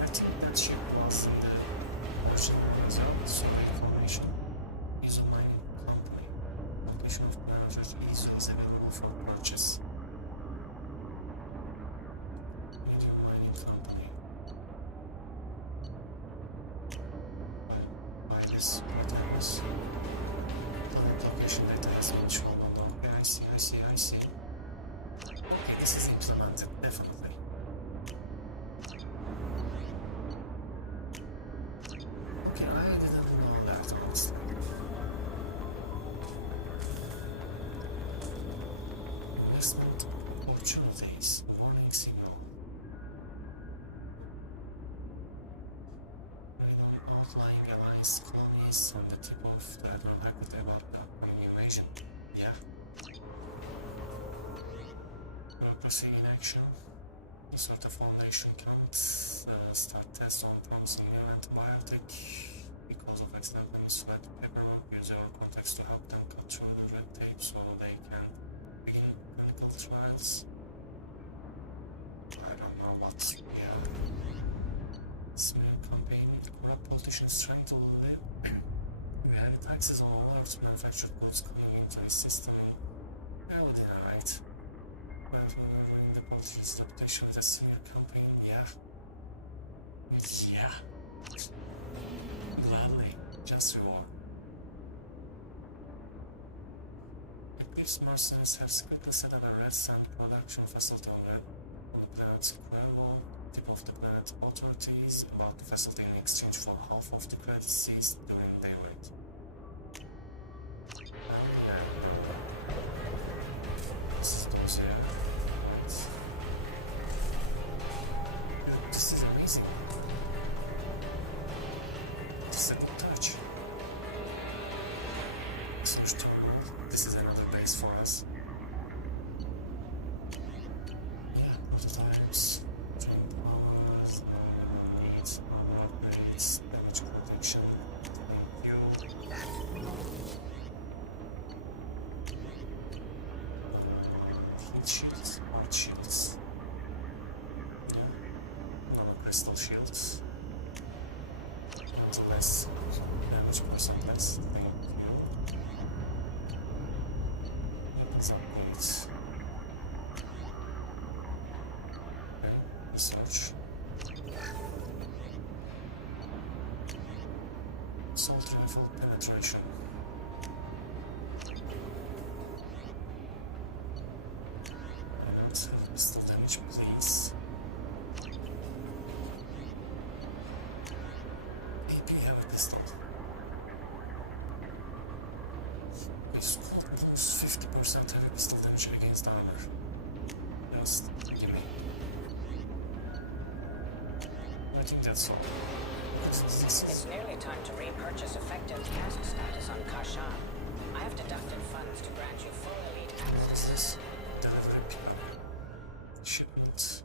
I think that she was in the version as well, so the information is on my company. Completion of parameters is available for purchase. Medium mining company. Buy this items. Location data has been shown on the okay, I see. Okay, this is implemented definitely. Okay, I didn't know that honestly. Investment opportunities. Warning signal. Radon outlying alliance colonies on the tip of the Atlantic about the upcoming invasion. Yeah. Bureaucracy in action. Sort of foundation can't start tests on promising new antibiotic because of accidentally misread paperwork. Use your contacts to help them cut through the red tape so they can begin clinical trials. I don't know what. Yeah. Smear campaign. The corrupt politicians trying to live. We have taxes on all our manufactured goods coming into a system in Elodina, right? But in the politicians' reputation with a smear campaign, yeah. Yeah. Gladly. Just reward. Eclipse mercenaries have secretly set up a red sand production facility on the planet's Querlo, tip of the planet authorities about the facility in exchange for half of the credits seized during day raid. This is amazing. Just a good touch. This is another base for us. Yeah, prototypes, train powers, needs, upgrades, damage protection, heat shields, heart shields, crystal shields. Less damage percent less. Thank you. Some needs. Research. Assault rifle penetration. And pistol damage, please. AP heavy pistol. This could boost 50% heavy pistol damage against armor. Just give me. I think that's all. It's nearly time to repurchase effective task status on Kashan. I have deducted funds to grant you full elite access. This is delivery pickup. Shipment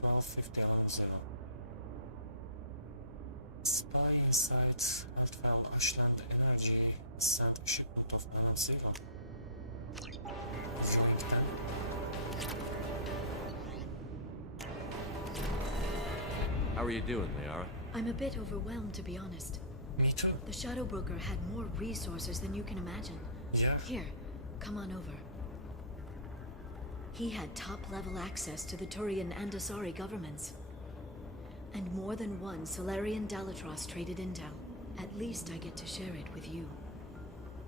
1250 0. Spy inside Altfell Ashland Energy sent a shipment of non-zero. Viewing them. How are you doing, Liara? I'm a bit overwhelmed, to be honest. Me too. The Shadow Broker had more resources than you can imagine. Yeah. Here, come on over. He had top-level access to the Turian and Asari governments. And more than one Solarian Dalatros traded intel. At least I get to share it with you.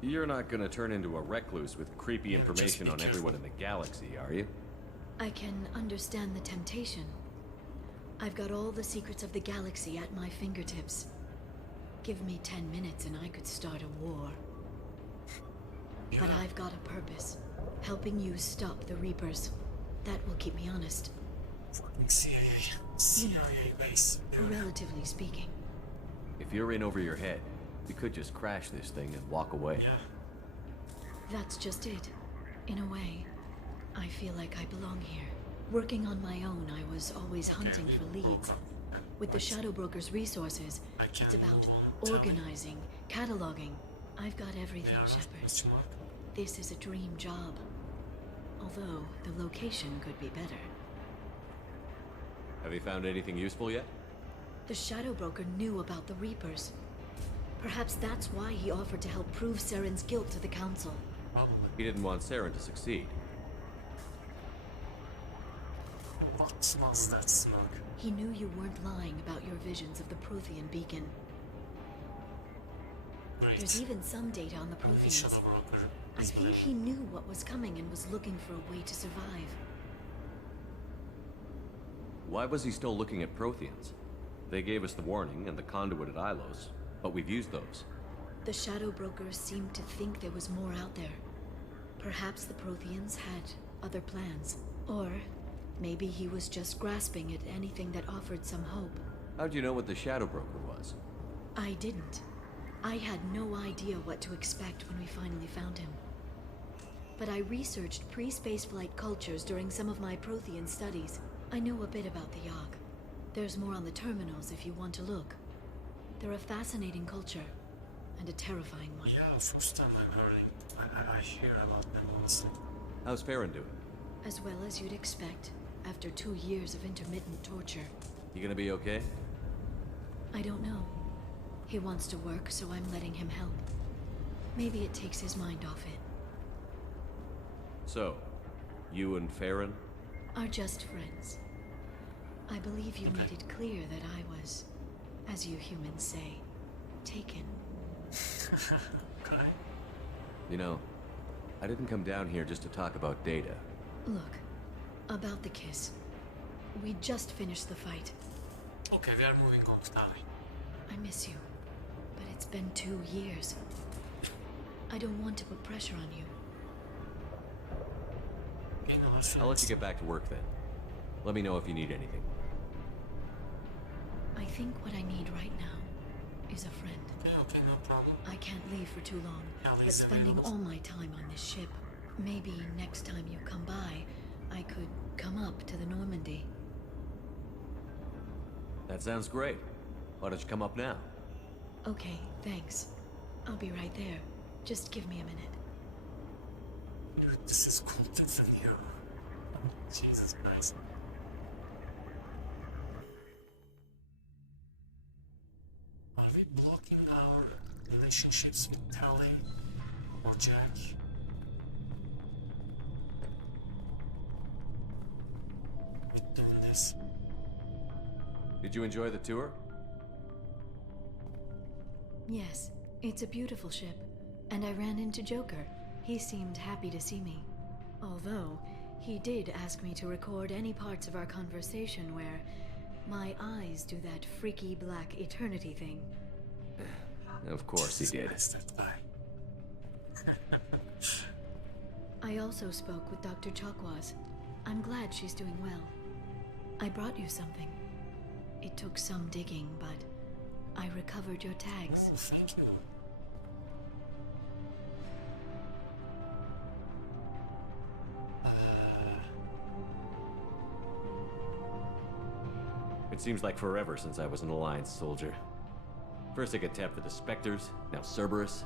You're not gonna turn into a recluse with creepy information on everyone in the galaxy, are you? I can understand the temptation. I've got all the secrets of the galaxy at my fingertips. Give me 10 minutes and I could start a war. But I've got a purpose. Helping you stop the Reapers. That will keep me honest. Fucking CIA base. Relatively speaking. If you're in over your head, we could just crash this thing and walk away. That's just it. In a way, I feel like I belong here. Working on my own, I was always hunting for leads. With the Shadow Broker's resources, it's about organizing, cataloging. I've got everything, Shepard. This is a dream job. Although, the location could be better. Have you found anything useful yet? The Shadow Broker knew about the Reapers. Perhaps that's why he offered to help prove Saren's guilt to the Council. He didn't want Saren to succeed. What was that smoke? He knew you weren't lying about your visions of the Prothean beacon. Great. There's even some data on the Protheans. I think he knew what was coming and was looking for a way to survive. Why was he still looking at Protheans? They gave us the warning and the conduit at Ilos, but we've used those. The Shadow Brokers seemed to think there was more out there. Perhaps the Protheans had other plans. Or maybe he was just grasping at anything that offered some hope. How'd you know what the Shadow Broker was? I didn't. I had no idea what to expect when we finally found him. But I researched pre-spaceflight cultures during some of my Prothean studies. I know a bit about the Yogg. There's more on the terminals if you want to look. They're a fascinating culture, and a terrifying one. Yeah, first time I'm hearing. I hear about them also. How's Farron doing? As well as you'd expect, after 2 years of intermittent torture. You gonna be okay? I don't know. He wants to work, so I'm letting him help. Maybe it takes his mind off it. So, you and Farron? Are just friends. I believe you made it clear that I was, as you humans say, taken. You know, I didn't come down here just to talk about data. Look, about the kiss. We just finished the fight. Okay, we are moving on. I miss you, but it's been 2 years. I don't want to put pressure on you. I'll let you get back to work then. Let me know if you need anything. I think what I need right now is a friend. Okay, no problem. I can't leave for too long, Ellie's but spending available. all my time on this ship. Maybe next time you come by, I could come up to the Normandy. That sounds great. Why don't you come up now? Okay, thanks. I'll be right there. Just give me a minute. Dude, this is colder than you. Jesus Christ. Are we blocking our relationships with Tally or Jack? With doing this? Did you enjoy the tour? Yes, it's a beautiful ship. And I ran into Joker. He seemed happy to see me. Although, he did ask me to record any parts of our conversation where my eyes do that freaky black eternity thing. Of course he did. I also spoke with Dr. Chakwas. I'm glad she's doing well. I brought you something. It took some digging, but I recovered your tags. Oh, thank you. It seems like forever since I was an Alliance soldier. First I get tapped for the Spectres, now Cerberus.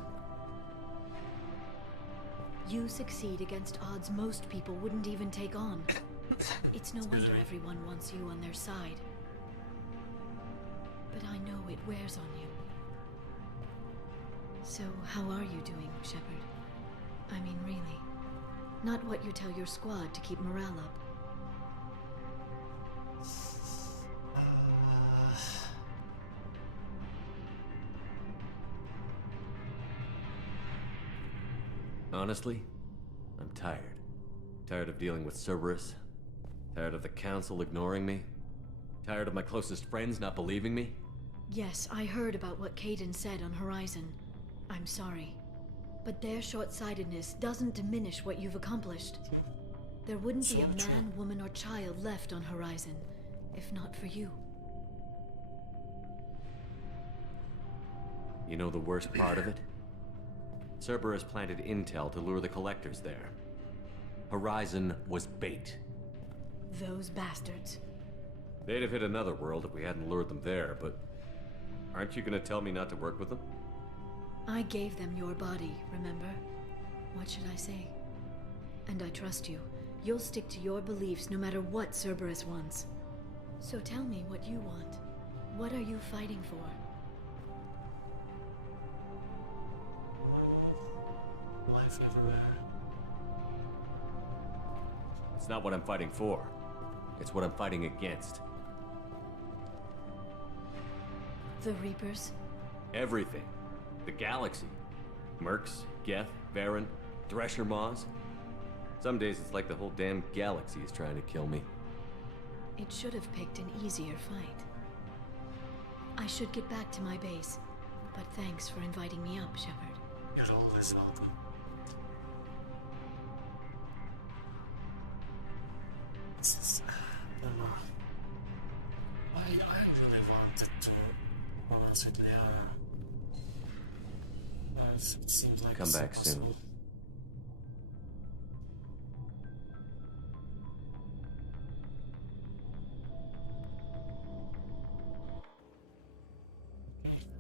You succeed against odds most people wouldn't even take on. It's no wonder everyone wants you on their side. But I know it wears on you. So, how are you doing, Shepard? I mean, really. Not what you tell your squad to keep morale up. Honestly, I'm tired. Tired of dealing with Cerberus. Tired of the Council ignoring me. Tired of my closest friends not believing me. Yes, I heard about what Caden said on Horizon. I'm sorry. But their short-sightedness doesn't diminish what you've accomplished. There wouldn't be a man, woman, or child left on Horizon, if not for you. You know the worst part of it? Cerberus planted intel to lure the Collectors there. Horizon was bait. Those bastards. They'd have hit another world if we hadn't lured them there, but aren't you gonna tell me not to work with them? I gave them your body, remember? What should I say? And I trust you. You'll stick to your beliefs no matter what Cerberus wants. So tell me what you want. What are you fighting for? Life everywhere. It's not what I'm fighting for. It's what I'm fighting against. The Reapers? Everything. The galaxy. Mercs, Geth, Varen, Thresher Maws. Some days it's like the whole damn galaxy is trying to kill me. It should have picked an easier fight. I should get back to my base, but thanks for inviting me up, Shepard. You're always welcome. This is... I don't know. I really wanted to balance with Liara. But it seems like Come it's back soon. impossible.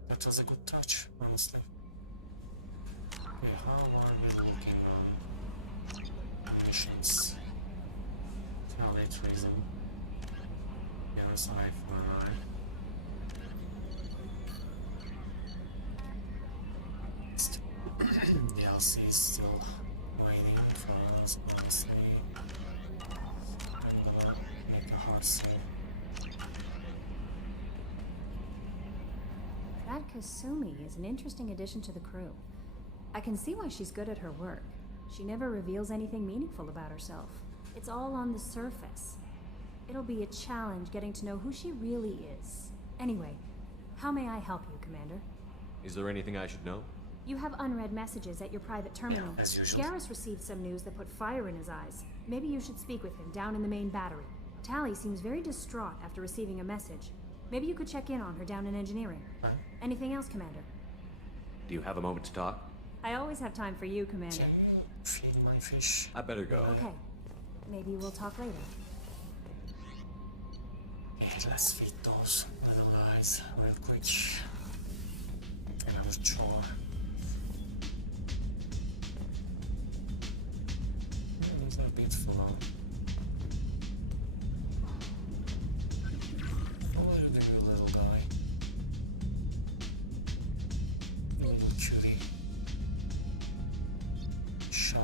That was a good touch, honestly. Okay, how are we looking on missions? Talent reason. Yes, Sci-Fi. DLC is still waiting for us, honestly. I'm gonna make a hard save. That Kasumi is an interesting addition to the crew. I can see why she's good at her work. She never reveals anything meaningful about herself. It's all on the surface. It'll be a challenge getting to know who she really is. Anyway, how may I help you, Commander? Is there anything I should know? You have unread messages at your private terminal. Yeah, as usual. Garrus received some news that put fire in his eyes. Maybe you should speak with him down in the main battery. Tally seems very distraught after receiving a message. Maybe you could check in on her down in engineering. Huh? Anything else, Commander? Do you have a moment to talk? I always have time for you, Commander. Can you feed my fish? I better go. Okay. Maybe we'll talk later. Okay, let's feed those little guys real quick. Another chore. These are a bit full on. What are the new little guy? Little cutie. Shy.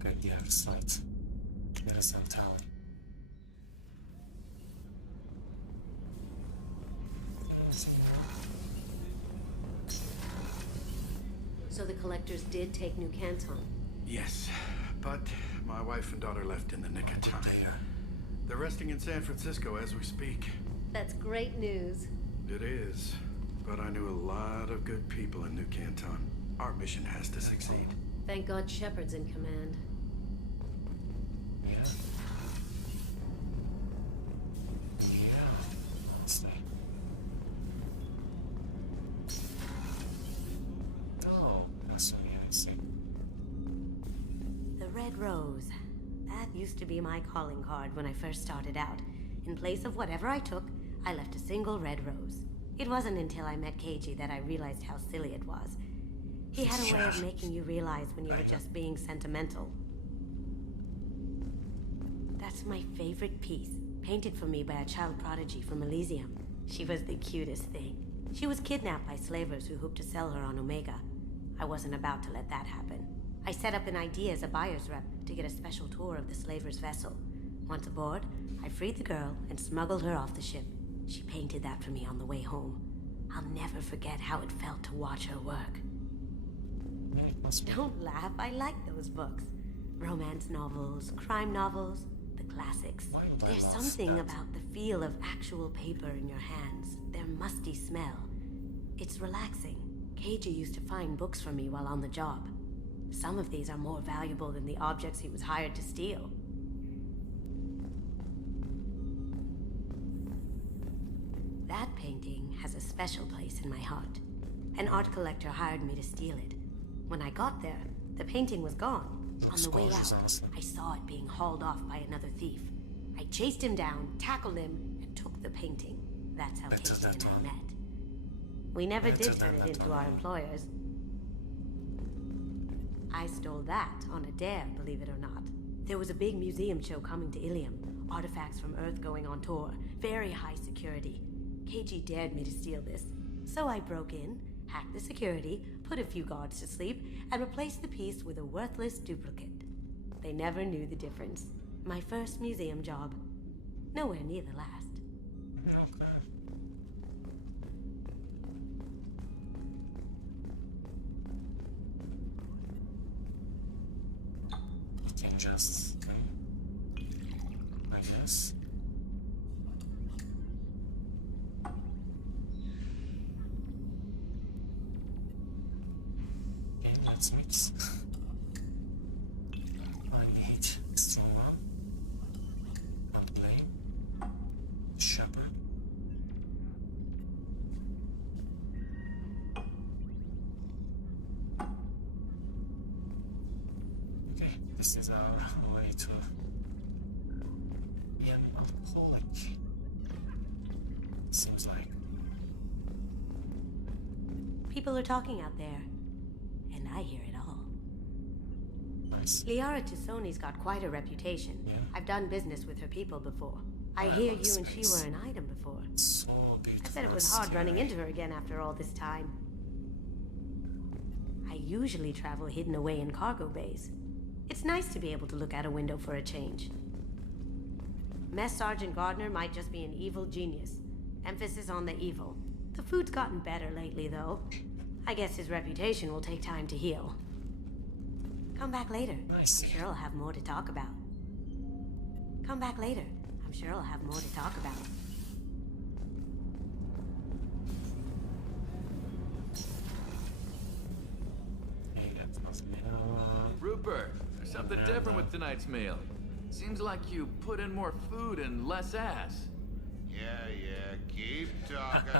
Okay, the other side. There's some Tally. So the Collectors did take New Canton. Yes, but my wife and daughter left in the nick of time. They're resting in San Francisco as we speak. That's great news. It is, but I knew a lot of good people in New Canton. Our mission has to succeed. Thank God Shepard's in command. Yeah. Honestly. Oh, that's what I see. The Red Rose. That used to be my calling card when I first started out. In place of whatever I took, I left a single red rose. It wasn't until I met Keiji that I realized how silly it was. He had a way of making you realize when you were just being sentimental. That's my favorite piece, painted for me by a child prodigy from Elysium. She was the cutest thing. She was kidnapped by slavers who hoped to sell her on Omega. I wasn't about to let that happen. I set up an idea as a buyer's rep to get a special tour of the slaver's vessel. Once aboard, I freed the girl and smuggled her off the ship. She painted that for me on the way home. I'll never forget how it felt to watch her work. Don't laugh, I like those books. Romance novels, crime novels, the classics. There's something about the feel of actual paper in your hands, their musty smell. It's relaxing. Keiji used to find books for me while on the job. Some of these are more valuable than the objects he was hired to steal. That painting has a special place in my heart. An art collector hired me to steal it. When I got there, the painting was gone. On the way out, I saw it being hauled off by another thief. I chased him down, tackled him, and took the painting. That's how Keiji and I met. We never did turn it into our employers. I stole that on a dare, believe it or not. There was a big museum show coming to Ilium. Artifacts from Earth going on tour. Very high security. Keiji dared me to steal this. So I broke in, hacked the security, put a few guards to sleep, and replaced the piece with a worthless duplicate. They never knew the difference. My first museum job. Nowhere near the last. Okay. You can just... I guess. Okay, let's mix. I need someone. Not blame. Shepherd. Okay, this is our way to be an alcoholic. Seems like. People are talking out there, and I hear it all. Nice. Liara Tassoni's got quite a reputation. Yeah. I've done business with her people before. I hear you and she were an item before. So beautiful. I bet it was hard running into her again after all this time. I usually travel hidden away in cargo bays. It's nice to be able to look out a window for a change. Mess Sergeant Gardner might just be an evil genius. Emphasis on the evil. The food's gotten better lately, though. I guess his reputation will take time to heal. Come back later. I'm sure I'll have more to talk about. Come back later. I'm sure I'll have more to talk about. Rupert, there's something different with tonight's meal. Seems like you put in more food and less ass. Yeah, keep talking.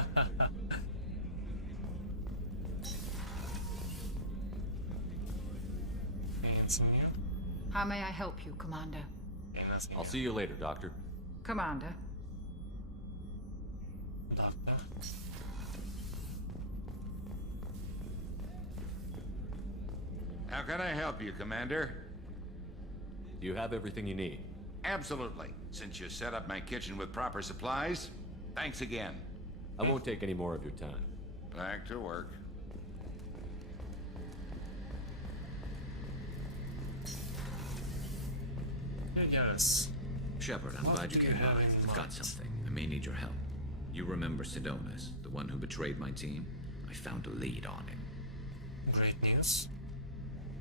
How may I help you, Commander? I'll see you later, Doctor. Commander. How can I help you, Commander? Do you have everything you need? Absolutely. Since you set up my kitchen with proper supplies, thanks again. I won't take any more of your time. Back to work. Yes. Shepard, I'm glad you came by. I've got something. I may need your help. You remember Sidonis, the one who betrayed my team? I found a lead on him. Great news.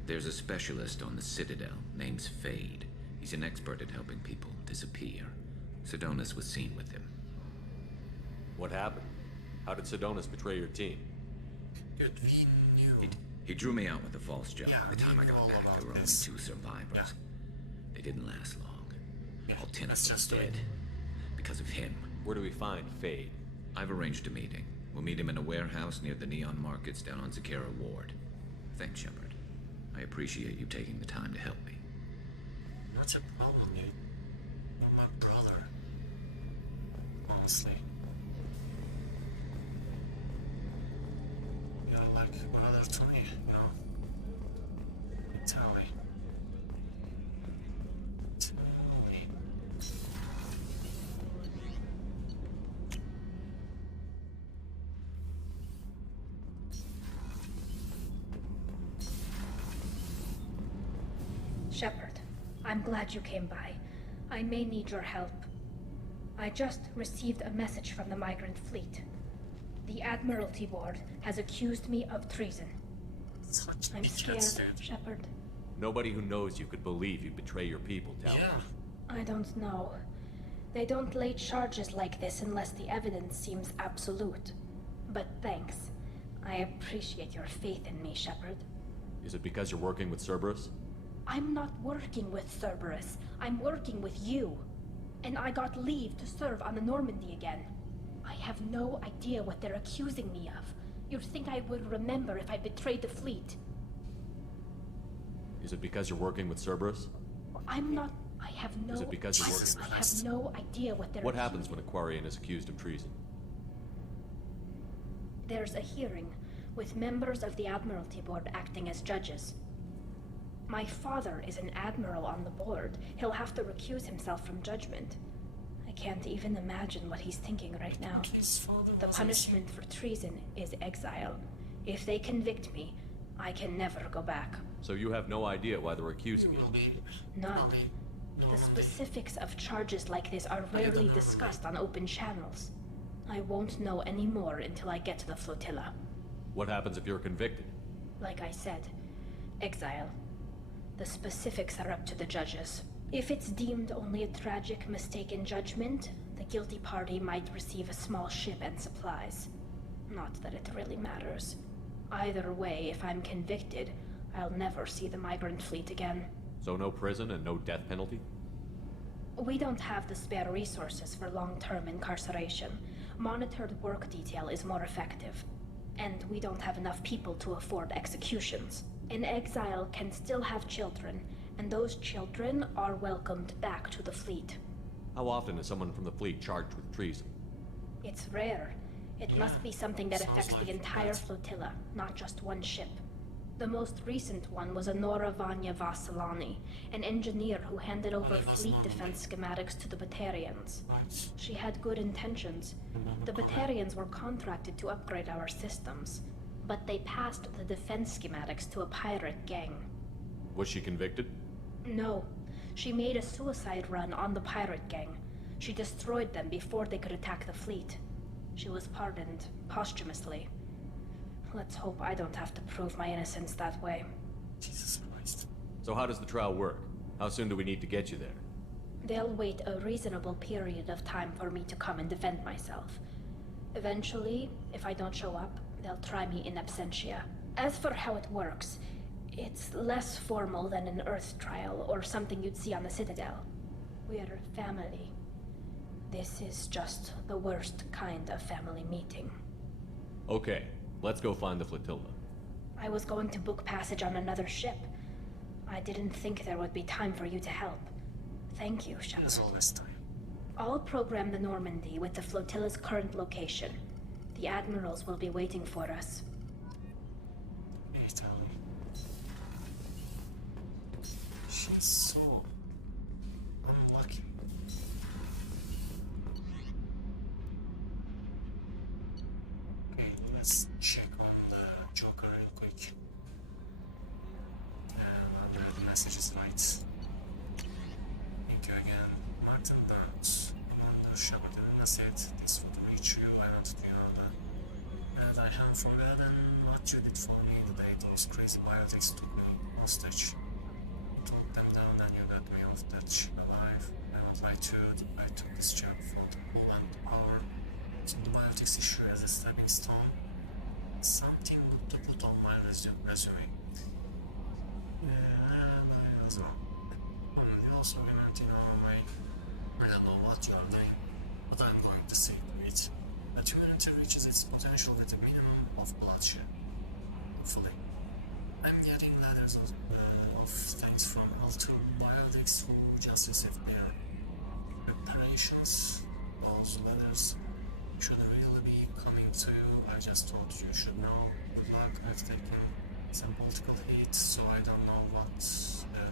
There's a specialist on the Citadel named Fade. He's an expert at helping people disappear. Sidonis was seen with him. What happened? How did Sidonis betray your team? Good, we knew. He drew me out with a false job. Yeah, By the time I we knew got all back, about there were only this. 2 survivors. Yeah. They didn't last long. Yeah, All 10 of that's them just dead. Because of him. Where do we find Fade? I've arranged a meeting. We'll meet him in a warehouse near the Neon Markets down on Zakera Ward. Thanks, Shepard. I appreciate you taking the time to help me. Not a problem, dude. You're my brother. Honestly. You're like brother to me, you know? Tally. Shepard, I'm glad you came by. I may need your help. I just received a message from the migrant fleet. The Admiralty Board has accused me of treason. I'm scared, Shepard. Nobody who knows you could believe you betray your people, Tally. I don't know. They don't lay charges like this unless the evidence seems absolute. But thanks. I appreciate your faith in me, Shepard. Is it because you're working with Cerberus? I'm not working with Cerberus. I'm working with you. And I got leave to serve on the Normandy again. I have no idea what they're accusing me of. You'd think I would remember if I betrayed the fleet. Is it because you're working with Cerberus? I'm not... I have no... Is it because you're working with I have no idea what they're What happens when a Quarian is accused of treason? There's a hearing, with members of the Admiralty Board acting as judges. My father is an admiral on the board. He'll have to recuse himself from judgment. I can't even imagine what he's thinking right now. The punishment for treason is exile. If they convict me, I can never go back. So you have no idea why they're accusing you? None. The specifics of charges like this are rarely discussed on open channels. I won't know any more until I get to the flotilla. What happens if you're convicted? Like I said, exile. The specifics are up to the judges. If it's deemed only a tragic mistake in judgment, the guilty party might receive a small ship and supplies. Not that it really matters. Either way, if I'm convicted, I'll never see the migrant fleet again. So no prison and no death penalty? We don't have the spare resources for long-term incarceration. Monitored work detail is more effective. And we don't have enough people to afford executions. An exile can still have children, and those children are welcomed back to the fleet. How often is someone from the fleet charged with treason? It's rare. It must be something that affects the entire flotilla, not just one ship. The most recent one was Anora Vanya Vasilani, an engineer who handed over fleet defense schematics to the Batarians. She had good intentions. The Batarians were contracted to upgrade our systems, but they passed the defense schematics to a pirate gang. Was she convicted? No. She made a suicide run on the pirate gang. She destroyed them before they could attack the fleet. She was pardoned posthumously. Let's hope I don't have to prove my innocence that way. Jesus Christ. So how does the trial work? How soon do we need to get you there? They'll wait a reasonable period of time for me to come and defend myself. Eventually, if I don't show up, they'll try me in absentia. As for how it works, it's less formal than an Earth trial or something you'd see on the Citadel. We're family. This is just the worst kind of family meeting. Okay, let's go find the flotilla. I was going to book passage on another ship. I didn't think there would be time for you to help. Thank you, Shepard. There's always time. I'll program the Normandy with the flotilla's current location. The admirals will be waiting for us. She's so unlucky. Okay, let's check on the Joker real quick. And under the message is right. Thank you again, Martin Burns. Commander Shepard said this would reach you. I wanted you to know that. And I haven't forgotten what you did for me the day those crazy biotics took me hostage. Took them down and you got me off that ship alive. I won't lie to you, I took this job for the cool and power. So the biotics issue as a stepping stone. Something good to put on my resume. And I as well. I'm also gonna let you know my... I don't know what you are doing, but I'm going to see to it that humanity reaches its potential with a minimum of bloodshed. Hopefully. I'm getting letters of thanks from L2 Biotics who just received their preparations. Those letters should really be coming to you. I just thought you should know. Good luck. I've taken some political heat, so I don't know what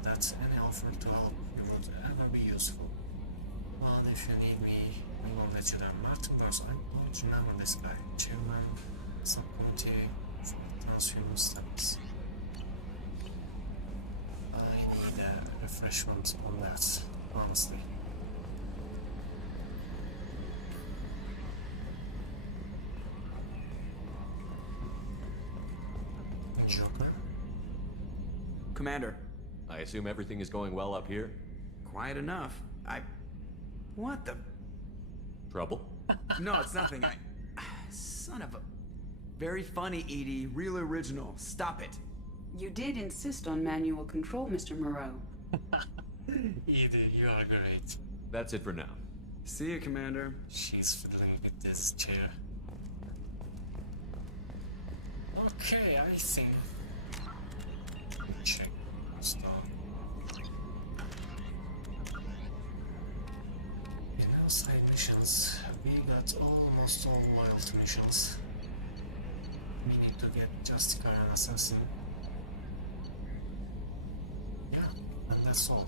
that any offer to help you would ever be useful. Well, if you need me, we will let you down. Martin Burns, I don't remember this guy. Chairman, subcommittee for transhuman studies. I need a refreshment on that, honestly. Joker. Commander. I assume everything is going well up here? Quiet enough. What the? Trouble? No, it's nothing. Son of a... Very funny, Edie. Real original. Stop it. You did insist on manual control, Mr. Moreau. Edie, you are great. That's it for now. See you, Commander. She's fiddling with this chair. Okay, I think... Check stuff. In our side missions, we got almost all loyalty missions. We need to get Justicar and Assassin. Yeah, and that's all.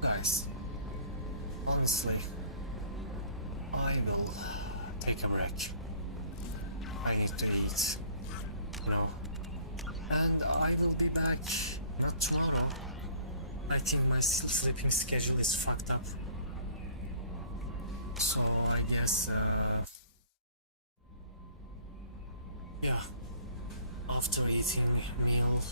Guys, honestly, I will take a break. I need to eat, you know, and I will be back, not tomorrow. I think my sleeping schedule is fucked up. So I guess, yeah, after eating meal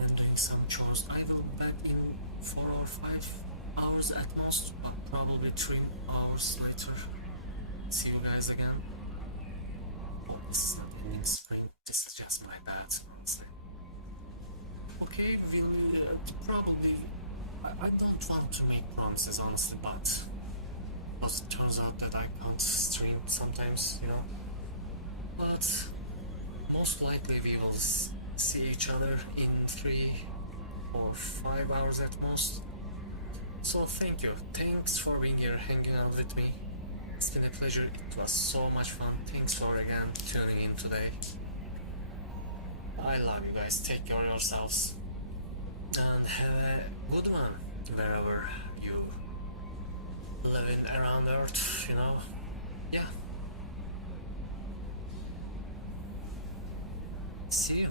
and doing some chores, I will be back in 4 or 5 hours at most, but probably 3 hours later. See you guys again. Oh, this is not ending spring, this is just my bad, honestly. Okay, we'll probably... I don't want to make promises, honestly, but it turns out that I can't stream sometimes, you know. But most likely we will see each other in 3 or 5 hours at most. So thank you. Thanks for being here, hanging out with me. It's been a pleasure. It was so much fun. Thanks for again tuning in today. I love you guys. Take care of yourselves. And have a good one wherever you living around Earth, you know. Yeah. See you.